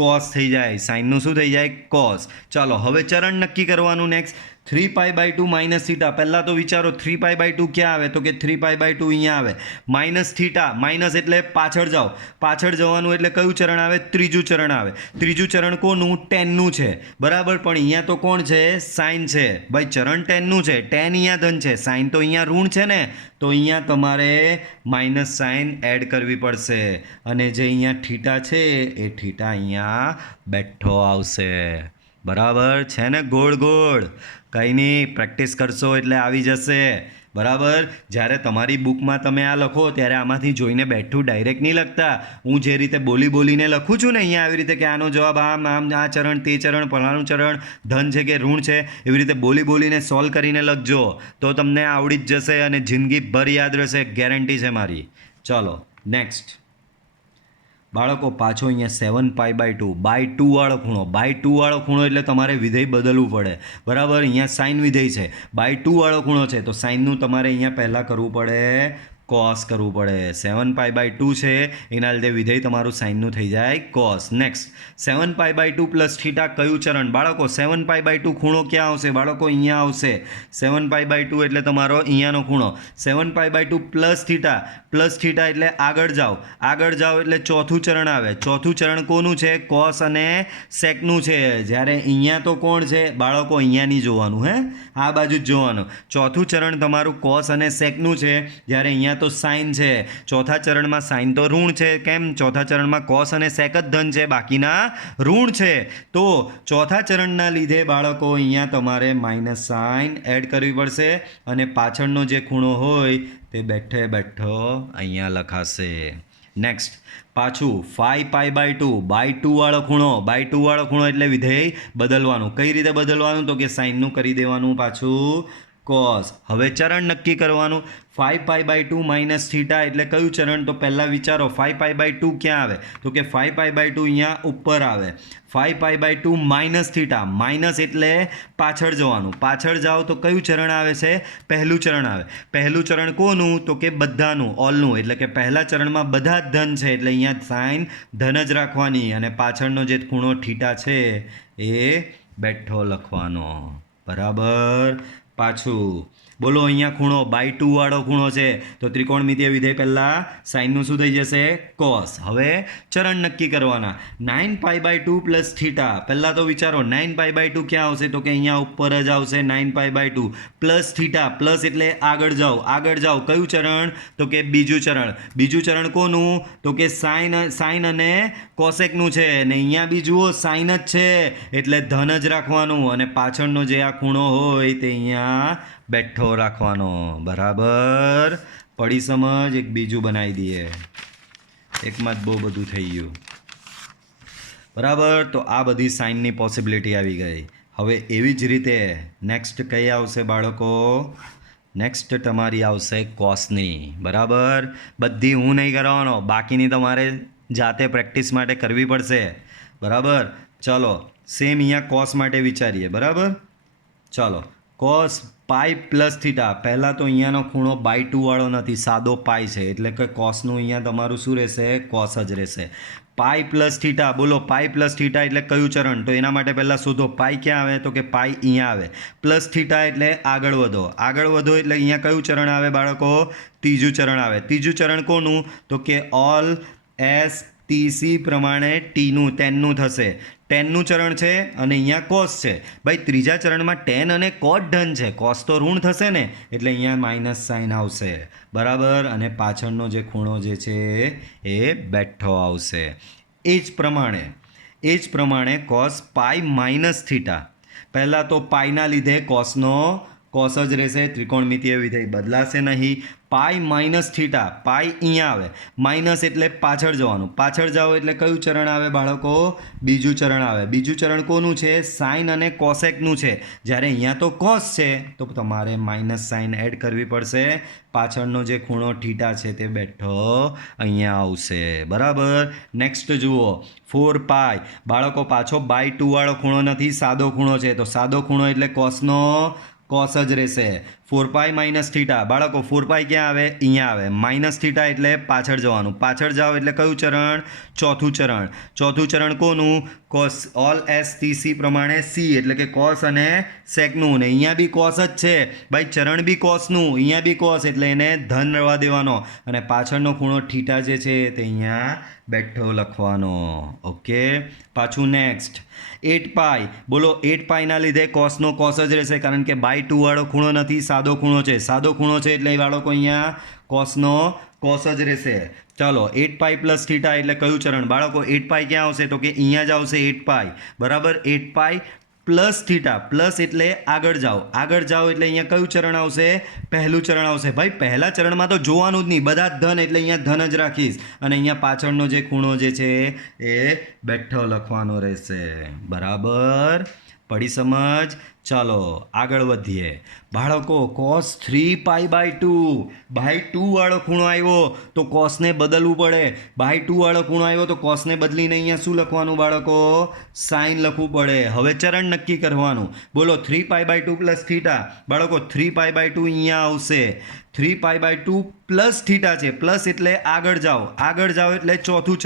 કોસ થઈ જાય. સાઇનનું શું થઈ જાય? કોસ. ચાલો હવે ચરણ નક્કી કરવાનું. Next 3π/2 minus theta. પહેલાં તો વિચારો 3π/2 ક્યાં આવે? તો કે 3π/2 અહીંયા આવે. માઇનસ થીટા, માઇનસ એટલે પાછળ જાઓ. પાછળ જવાનું એટલે કયું ચરણ આવે? ત્રીજું ચરણ આવે. ત્રીજું ચરણ કોનું? ટેનનું છે બરાબર. પણ અહીંયા તો કોણ છે? સાઇન છે. ભાઈ ચરણ ટેનનું છે, ટેન અહીંયા ધન છે, સાઇન તો અહીંયા ઋણ છે ને, તો અહીંયા તમારે માઇનસ સાઇન એડ કરવી પડશે. અને જે અહીંયા થીટા છે એ થીટા અહીંયા બેઠો આવશે બરાબર છે ને? ગોળ ગોળ. કંઈ નહીં, પ્રેક્ટિસ કરશો એટલે આવી જશે બરાબર. જ્યારે તમારી બુકમાં તમે આ લખો ત્યારે આમાંથી જોઈને બેઠું ડાયરેક્ટ નહીં લખતા. હું જે રીતે બોલીને લખું છું ને અહીંયા આવી રીતે કે આનો જવાબ આમ આમ, આ ચરણ તે ચરણ, ફલાણું ચરણ ધન છે કે ઋણ છે, એવી રીતે બોલીને સોલ્વ કરીને લખજો તો તમને આવડી જ જશે અને જિંદગીભર યાદ રહેશે, ગેરંટી છે મારી. ચલો નેક્સ્ટ બાળકો પાછો અહીંયા 7π/2 બાય 2 વાળો ખૂણો. બાય 2 વાળો ખૂણો એટલે તમારે વિધેય બદલવું પડે બરાબર. અહીંયા સાઇન વિધેય છે, બાય 2 વાળો ખૂણો છે તો સાઇનનું તમારે અહીંયા પહેલાં કરવું પડે કોસ કરવું પડે. 7π/2 છે એના લીધે વિધેય તમારું સાઇનનું થઈ જાય કોસ. નેક્સ્ટ 7π/2 પ્લસ થીટા કયું ચરણ? બાળકો 7π/2 ખૂણો ક્યાં આવશે બાળકો? અહીંયા આવશે. 7π/2 એટલે તમારો અહીંયાનો ખૂણો. 7π/2 પ્લસ થીટા એટલે આગળ જાઓ. આગળ જાઓ એટલે ચોથું ચરણ આવે. ચોથું ચરણ કોનું છે? કોસ અને સેકનું છે. જ્યારે અહીંયા તો કોણ છે બાળકો? અહીંયા નહીં જોવાનું, હે આ બાજુ જ જોવાનું. ચોથું ચરણ તમારું કોસ અને સેકનું છે, જ્યારે અહીંયા તો સાઇન છે. ચોથા ચરણમાં સાઇન તો ઋણ છે. કેમ? ચોથા ચરણમાં કોસ અને સેક જ ધન છે, બાકીના ઋણ છે. તો ચોથા ચરણના લીધે બાળકો અહીંયા તમારે માઇનસ સાઇન એડ કરવી પડશે અને પાછળનો જે ખૂણો હોય તે બેઠો અહીંયા લખાશે. નેક્સ્ટ પાછું 5π/2 બાય 2 વાળો ખૂણો. બાય 2 વાળો ખૂણો એટલે વિધેય બદલવાનું. કઈ રીતે બદલવાનું? તો કે સાઇનનું કરી દેવાનું પાછું કોસ. હવે ચરણ નક્કી કરવાનું. 5π/2 માઇનસ થીટા એટલે કયું ચરણ? તો પહેલાં વિચારો 5π/2 ક્યાં આવે? તો કે 5π/2 અહીંયા ઉપર આવે. 5π/2 માઇનસ થીટા, માઇનસ એટલે પાછળ જવાનું. પાછળ જાઓ તો કયું ચરણ આવે છે? પહેલું ચરણ આવે. પહેલું ચરણ કોનું? તો કે બધાનું, ઓલનું. એટલે કે પહેલા ચરણમાં બધા જ ધન છે એટલે અહીંયા સાઇન ધન જ રાખવાની અને પાછળનો જે ખૂણો થીટા છે એ બેઠો લખવાનો બરાબર. પાછું બોલો અહીંયા ખૂણો બાય 2 વાળો ખૂણો છે તો ત્રિકોણમિતીય વિધેય પહેલાં સાઇનનું શું થઈ જશે કોસ. હવે ચરણ નક્કી કરવાના. 9π/2 પ્લસ થીટા. પહેલાં તો વિચારો 9π/2 ક્યાં આવશે તો કે અહીંયા ઉપર જ આવશે 9π/2 પ્લસ થીટા. પ્લસ એટલે આગળ જાઓ. કયું ચરણ તો કે બીજું ચરણ. બીજું ચરણ કોનું તો કે સાઇન અને કોસેકનું છે ને અહીંયા બી જુઓ સાઇન જ છે એટલે ધન જ રાખવાનું અને પાછળનો જે આ ખૂણો હોય તે અહીંયા બેઠો રાખવાનો. બરાબર પડી સમજ. એક બીજું બનાવી દઈએ. એકમાં જ બહુ બધું થઈ ગયું. બરાબર તો આ બધી સાઇનની પોસિબિલિટી આવી ગઈ. હવે એવી જ રીતે નેક્સ્ટ કઈ આવશે બાળકો? નેક્સ્ટ તમારી આવશે કોસની. બરાબર બધી હું નહીં કરવાનો, બાકીની તમારે જાતે પ્રેક્ટિસ માટે કરવી પડશે. બરાબર ચલો સેમ અહીંયા કોસ માટે વિચારીએ. બરાબર ચલો કોસ પાઈ પ્લસ થીટા. પહેલાં તો અહીંયાનો ખૂણો બાય 2 વાળો નથી, સાદો પાઈ છે એટલે કે કોસનું અહીંયા તમારું શું રહેશે કોસ જ રહેશે. પાઈ પ્લસ થીટા. બોલો પાઈ પ્લસ થીટા એટલે કયું ચરણ? તો એના માટે પહેલાં શોધો પાઈ ક્યાં આવે તો કે પાઈ અહીંયા આવે. પ્લસ થીટા એટલે આગળ વધો એટલે અહીંયા કયું ચરણ આવે બાળકો? ત્રીજું ચરણ આવે. ત્રીજું ચરણ કોનું તો કે ઓલ એસ ટીસી પ્રમાણે ટીનું ટેનનું થશે. ટેનનું ચરણ છે અને અહીંયા કોસ છે. ભાઈ ત્રીજા ચરણમાં ટેન અને કોટ ધન છે, કોસ તો ઋણ થશે ને એટલે અહીંયા માઇનસ સાઇન આવશે. બરાબર અને પાછળનો જે ખૂણો જે છે એ બેઠો આવશે. એ જ પ્રમાણે કોસ પાઈ માઇનસ થીટા. પહેલાં તો પાઈના લીધે કોસનો કોસ જ રહેશે, ત્રિકોણમિતીય વિધેય બદલાશે નહીં. Pi minus theta. પાઈ અહીંયા આવે, માઇનસ એટલે પાછળ જવાનું. પાછળ જાઓ એટલે કયું ચરણ આવે બાળકો? બીજું ચરણ આવે. બીજું ચરણ કોનું છે? સાઇન અને કોસેકનું છે. જ્યારે અહીંયા તો કોસ છે તો તમારે માઇનસ સાઇન એડ કરવી પડશે. પાછળનો જે ખૂણો થીટા છે તે બેઠો અહીંયા આવશે. બરાબર નેક્સ્ટ જુઓ 4π. બાળકો પાછો બાય 2 વાળો ખૂણો નથી, સાદો ખૂણો છે તો સાદો ખૂણો એટલે કોસનો કોસ જ રહેશે. 4π માઇનસ થીટા. બાળકો 4π ક્યાં આવે? અહીંયા આવે. માઇનસ થીટા એટલે પાછળ જવાનું. પાછળ જાઓ એટલે કયું ચરણ? ચોથું ચરણ. ચોથું ચરણ કોનું? Cos all S T C પ્રમાણે સી એટલે કે કોસ અને સેકનું. ને અહીંયા બી કોસ જ છે ભાઈ, ચરણ બી કોસનું, અહીંયા બી કોસ એટલે એને ધન રહેવા દેવાનો અને પાછળનો ખૂણો થીટા જે છે તે અહીંયા બેઠો લખવાનો. ઓકે પાછું નેક્સ્ટ 8π. બોલો 8π ના લીધે કોસનો કોસ જ રહેશે કારણ કે બાય 2 વાળો ખૂણો નથી, સાદો ખૂણો છે. સાદો ખૂણો છે એટલે બાળકો અહીંયા કોસનો કોસ જ રહેશે. ચાલો 8π પ્લસ થીટા એટલે કયું ચરણ બાળકો? 8π ક્યાં આવશે તો કે અહીંયા જ આવશે 8π. બરાબર 8π પ્લસ થીટા. પ્લસ એટલે આગળ જાઓ એટલે અહીંયા કયું ચરણ આવશે? પહેલું ચરણ આવશે. ભાઈ પહેલા ચરણમાં તો જોવાનું જ નહીં, બધા જ ધન એટલે અહીંયા ધન જ રાખીશ અને અહીંયા પાછળનો જે ખૂણો જે છે એ બેઠો લખવાનો રહેશે. બરાબર પડી સમજ. ચાલો આગળ વધીએ બાળકો. કોસ 3π/2 બાય 2 વાળો ખૂણો આવ્યો તો કોસને બદલવું પડે. બાય 2 વાળો ખૂણો આવ્યો તો કોસને બદલીને અહીંયા શું લખવાનું બાળકો? સાઇન લખવું પડે. હવે ચરણ નક્કી કરવાનું. બોલો 3π/2 પ્લસ થીટા. બાળકો 3π/2 અહીંયા આવશે. 3π/2 પ્લસ થીટા છે. પ્લસ એટલે આગળ જાઓ એટલે ચોથું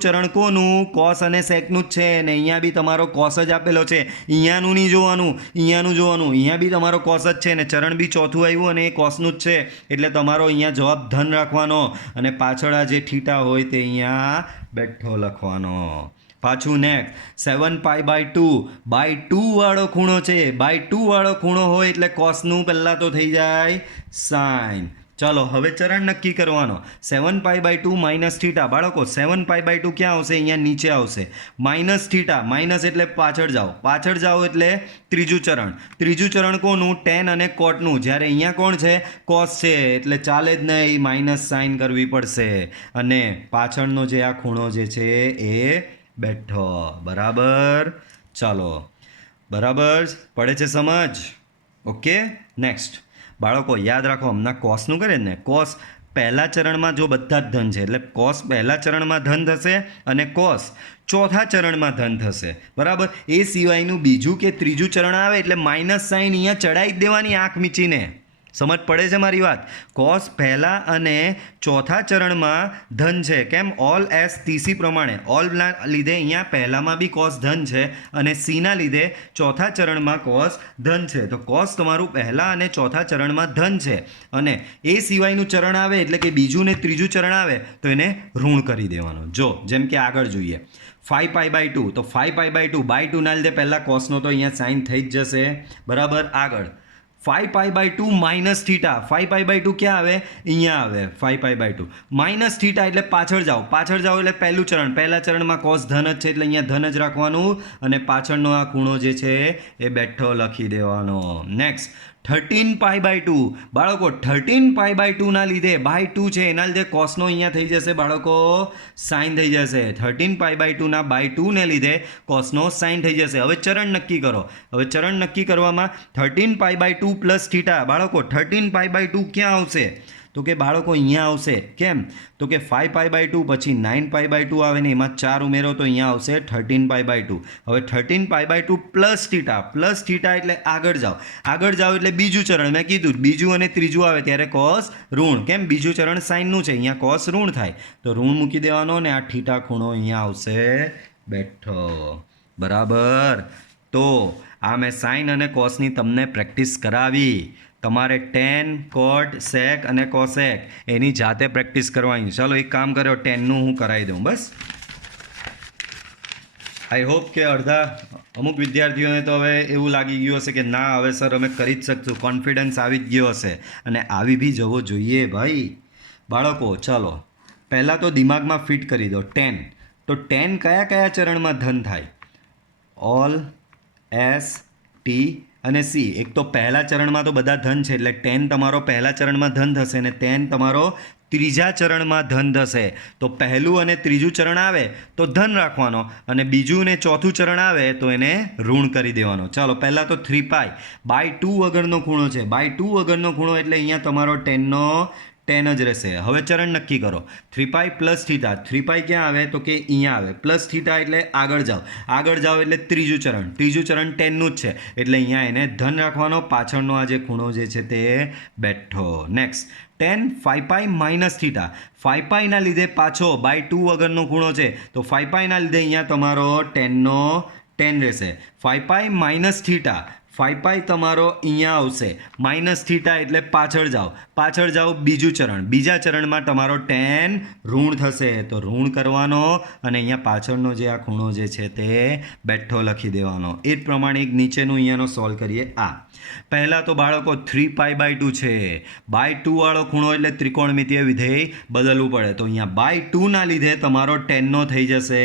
ચરણ કોનું? કોસ અને સેકનું જ છે ને અહીંયા બી તમારો કોસ જ આપેલો છે. અહીંયાનું નહીં જોવાનું, અહીંયાનું જોવાનું. અહીંયા બી તમારો કોસ જ છે ને ચરણ બી ચોથું આવ્યું અને એ કોસનું જ છે એટલે તમારો અહીંયા જવાબ ધન રાખવાનો અને પાછળ આ જે થીટા હોય તે અહીંયા બેઠો લખવાનો. પાછું નેક્સ્ટ 7π/2 બાય 2 વાળો ખૂણો છે. બાય 2 વાળો ખૂણો હોય એટલે કોસનું પહેલાં તો થઈ જાય સાઇન. ચાલો હવે ચરણ નક્કી કરવાનો. 7π/2 માઇનસ થીટા. બાળકો 7π/2 ક્યાં આવશે? અહીંયા નીચે આવશે. Minus theta. માઇનસ એટલે પાછળ જાઓ એટલે ત્રીજું ચરણ કોનું? ટેન અને કોટનું. જ્યારે અહીંયા કોણ છે? કોસ છે એટલે ચાલે જ નહીં, માઇનસ સાઇન કરવી પડશે અને પાછળનો જે આ ખૂણો જે છે એ બેઠો. બરાબર ચાલો બરાબર પડે છે સમજ? ઓકે નેક્સ્ટ બાળકો યાદ રાખો હમણાં કોસનું કરે ને, કોસ પહેલા ચરણમાં જો બધા જ ધન છે એટલે કોસ પહેલા ચરણમાં ધન થશે અને કોસ ચોથા ચરણમાં ધન થશે. બરાબર એ સિવાયનું બીજું કે ત્રીજું ચરણ આવે એટલે માઇનસ સાઇન અહીંયા ચડાવી જ દેવાની આંખ મીચીને. સમજ પડે છે મારી વાત? કોસ પહેલા અને ચોથા ચરણમાં ધન છે. કેમ? ઓલ એસ ટીસી પ્રમાણે ઓલના લીધે અહીંયા પહેલામાં બી કોસ ધન છે અને સીના લીધે ચોથા ચરણમાં કોસ ધન છે. તો કોસ તમારું પહેલા અને ચોથા ચરણમાં ધન છે અને એ સિવાયનું ચરણ આવે એટલે કે બીજું ને ત્રીજું ચરણ આવે તો એને ઋણ કરી દેવાનું. જો જેમ કે આગળ જોઈએ 5π/2 તો 5π/2/2 ના લીધે પહેલાં કોસનો તો અહીંયા સાઇન થઈ જ જશે. બરાબર. આગળ 5π/2 માઇનસ થીટા. 5π/2 ક્યાં આવે? અહીંયા આવે 5π/2 માઇનસ થીટા એટલે પાછળ જાઓ એટલે પહેલું ચરણ, પહેલા ચરણમાં કોસ ધન જ છે એટલે અહીંયા ધન જ રાખવાનું અને પાછળનો આ ખૂણો જે છે એ બેઠો લખી દેવાનો. નેક્સ્ટ 13π/2 બાળકો 13π/2 ના લીધે બાય 2 છે એના લીધે કોસનો અહીંયા થઈ જશે બાળકો સાઇન થઈ જશે. 13π/2 ના બાય 2 ને લીધે કોસનો સાઇન થઈ જશે. હવે ચરણ નક્કી કરો. હવે ચરણ નક્કી કરવામાં 13π/2 પ્લસ થીટા. બાળકો 13π/2 ક્યાં આવશે? તો કે બાળકો અહીંયા આવશે. કેમ? તો કે 5π/2 પછી 9π/2 આવે ને એમાં 4 ઉમેરો તો અહીંયા આવશે 13π/2. હવે 13π/2 પ્લસ થીટા એટલે આગળ જાઓ એટલે બીજું ચરણ. મેં કીધું બીજું અને ત્રીજું આવે ત્યારે કોસ ઋણ. કેમ? બીજું ચરણ સાઇનનું છે, અહીંયા કોસ ઋણ થાય તો ઋણ મૂકી દેવાનો ને આ થીટા ખૂણો અહીંયા આવશે બેઠો. બરાબર. તો આ મેં સાઇન અને કોસની તમને પ્રેક્ટિસ કરાવી. તમારે ટેન, કોટ, સેક અને કોસેક એની જાતે પ્રેક્ટિસ કરવાની. ચાલો એક કામ કર્યો, ટેનનું હું કરાવી દઉં બસ. આઈ હોપ કે અમુક વિદ્યાર્થીઓને તો હવે એવું લાગી ગયું હશે કે ના હવે સર અમે કરી જ શકશું, કોન્ફિડન્સ આવી જ ગયો હશે અને આવી બી જવો જોઈએ ભાઈ. બાળકો ચાલો પહેલાં તો દિમાગમાં ફિટ કરી દો 10. તો 10 કયા ચરણમાં ધન થાય? ઓલ, એસ, ટી અને સી. એક તો પહેલા ચરણમાં તો બધા ધન છે એટલે 10 તમારો પહેલા ચરણમાં ધન થશે અને 10 તમારો ત્રીજા ચરણમાં ધન થશે. તો પહેલું અને ત્રીજું ચરણ આવે તો ધન રાખવાનો અને બીજું ને ચોથું ચરણ આવે તો એને ઋણ કરી દેવાનો. ચાલો પહેલાં તો 3π/2 વગરનો ખૂણો છે. બાય 2 વગરનો ખૂણો એટલે અહીંયા તમારો 10 જ રહેશે. હવે ચરણ નક્કી કરો. 3π પ્લસ થીટા. 3π ક્યાં આવે? તો કે અહીંયા આવે. પ્લસ થીટા એટલે આગળ જાઓ એટલે ત્રીજું ચરણ 10નું જ છે એટલે અહીંયા એને ધન રાખવાનો, પાછળનો આ જે ખૂણો જે છે તે બેઠો. Next 10 5π minus theta. 5π ના લીધે પાછો બાય 2 વગરનો ખૂણો છે તો 5π ના લીધે અહીંયા તમારો 10 રહેશે. 5π માઇનસ થીટા. 5π તમારો અહીંયા આવશે. માઇનસ થીટા એટલે પાછળ જાઓ બીજું ચરણ. બીજા ચરણમાં તમારો 10 ઋણ થશે તો ઋણ કરવાનો અને અહીંયા પાછળનો જે આ ખૂણો જે છે તે બેઠો લખી દેવાનો. એ જ પ્રમાણે એક નીચેનું અહીંયાનો સોલ્વ કરીએ. આ પહેલાં તો બાળકો 3π/2 છે. બાય 2 વાળો ખૂણો એટલે ત્રિકોણમિતીય વિધેય બદલવું પડે તો અહીંયા બાય 2 ના લીધે તમારો 10નો થઈ જશે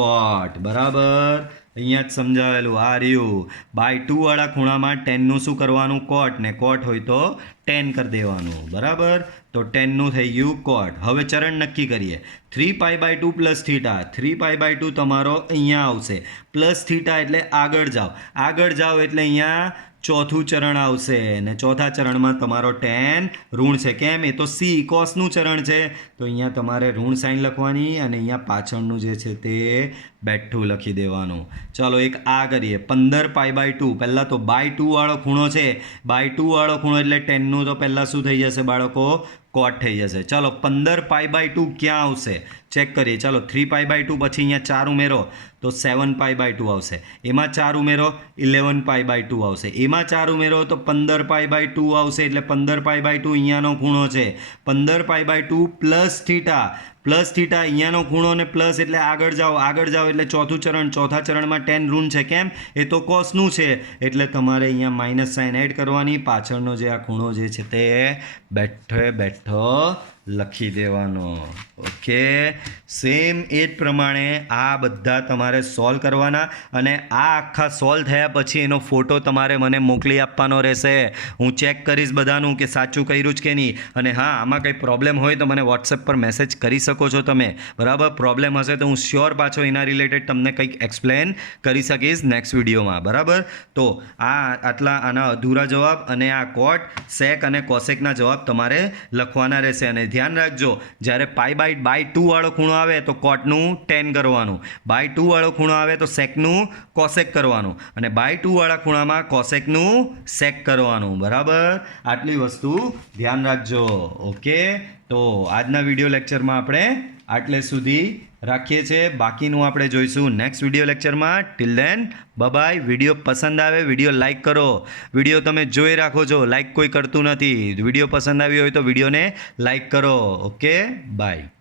કોટ. બરાબર. અહીંયા જ સમજાવેલું આ રહ્યું. બાય 2 વાળા ખૂણામાં 10નું શું કરવાનું? કોટ. ને કોટ હોય તો 10 કરી દેવાનું. બરાબર. તો 10નું થઈ ગયું કોટ. હવે ચરણ નક્કી કરીએ. 3π/2 પ્લસ થીટા. 3π/2 તમારો અહીંયા આવશે. પ્લસ થીટા એટલે આગળ જાઓ એટલે અહીંયા ચોથું ચરણ આવશે અને ચોથા ચરણમાં તમારો 10 ઋણ છે. કેમ? એ તો સી કોસનું ચરણ છે તો અહીંયા તમારે ઋણ સાઇન લખવાની અને અહીંયા પાછળનું જે છે તે બેઠું લખી દેવાનું. ચાલો એક આ કરીએ. 15π/2. પહેલાં તો બાય 2 વાળો ખૂણો છે. બાય 2 વાળો ખૂણો એટલે 10નું તો પહેલાં શું થઈ જશે બાળકો? કોટ થઈ જશે. ચાલો 15π/2 ક્યાં આવશે? ચેક કરીએ. ચાલો 3π/2 પછી અહીંયા 4 ઉમેરો તો 7π/2 આવશે. એમાં 4 ઉમેરો 11π/2 આવશે. એમાં 4 ઉમેરો તો 15π/2 આવશે એટલે 15π/2 અહીંયાનો ખૂણો છે. 15π/2 પ્લસ થીટા અહીંયાનો ખૂણો ને પ્લસ એટલે આગળ જાઓ એટલે ચોથા ચરણમાં 10 ઋણ છે. કેમ? એ તો કોસનું છે એટલે તમારે અહીંયા માઇનસ સાઇન એડ કરવાની. પાછળનો જે આ ખૂણો જે છે તે બેઠો લખી દેવાનો. ઓકે. સેમ એ જ પ્રમાણે આ બધા તમારે સોલ્વ કરવાના અને આ આખા સોલ્વ થયા પછી એનો ફોટો તમારે મને મોકલી આપવાનો રહેશે. હું ચેક કરીશ બધાનું કે સાચું કર્યું જ કે નહીં. અને હા, આમાં કંઈ પ્રોબ્લેમ હોય તો મને વોટ્સએપ પર મેસેજ કરી શકો છો તમે. બરાબર. પ્રોબ્લેમ હશે તો હું શ્યોર પાછો એના રિલેટેડ તમને કંઈક એક્સપ્લેન કરી શકીશ નેક્સ્ટ વિડીયોમાં. બરાબર. તો આના અધૂરા જવાબ અને આ કોટ, સેક અને કોસેકના જવાબ તમારે લખવાના રહેશે અને ધ્યાન રાખજો, જ્યારે π/2 વાળો ખૂણો આવે તો કોટનું ટેન કરવાનું, by2 વાળો ખૂણો આવે તો સેકનું કોસેક કરવાનું, અને by2 વાળા ખૂણામાં કોસેકનું સેક કરવાનું. બરાબર, આટલી વસ્તુ ધ્યાન રાખજો. ઓકે, તો આજના વિડીયો લેક્ચરમાં આપણે આટલે સુધી રાખીએ છીએ. બાકીનું આપણે જોઈશું નેક્સ્ટ વિડીયો લેક્ચરમાં. Till then by. વિડીયો પસંદ આવે વિડીયો લાઇક કરો. વિડીયો તમે જોઈ રાખો છો, લાઇક કોઈ કરતું નથી. વિડીયો પસંદ આવ્યો હોય તો વિડીયોને લાઇક કરો. Okay, by.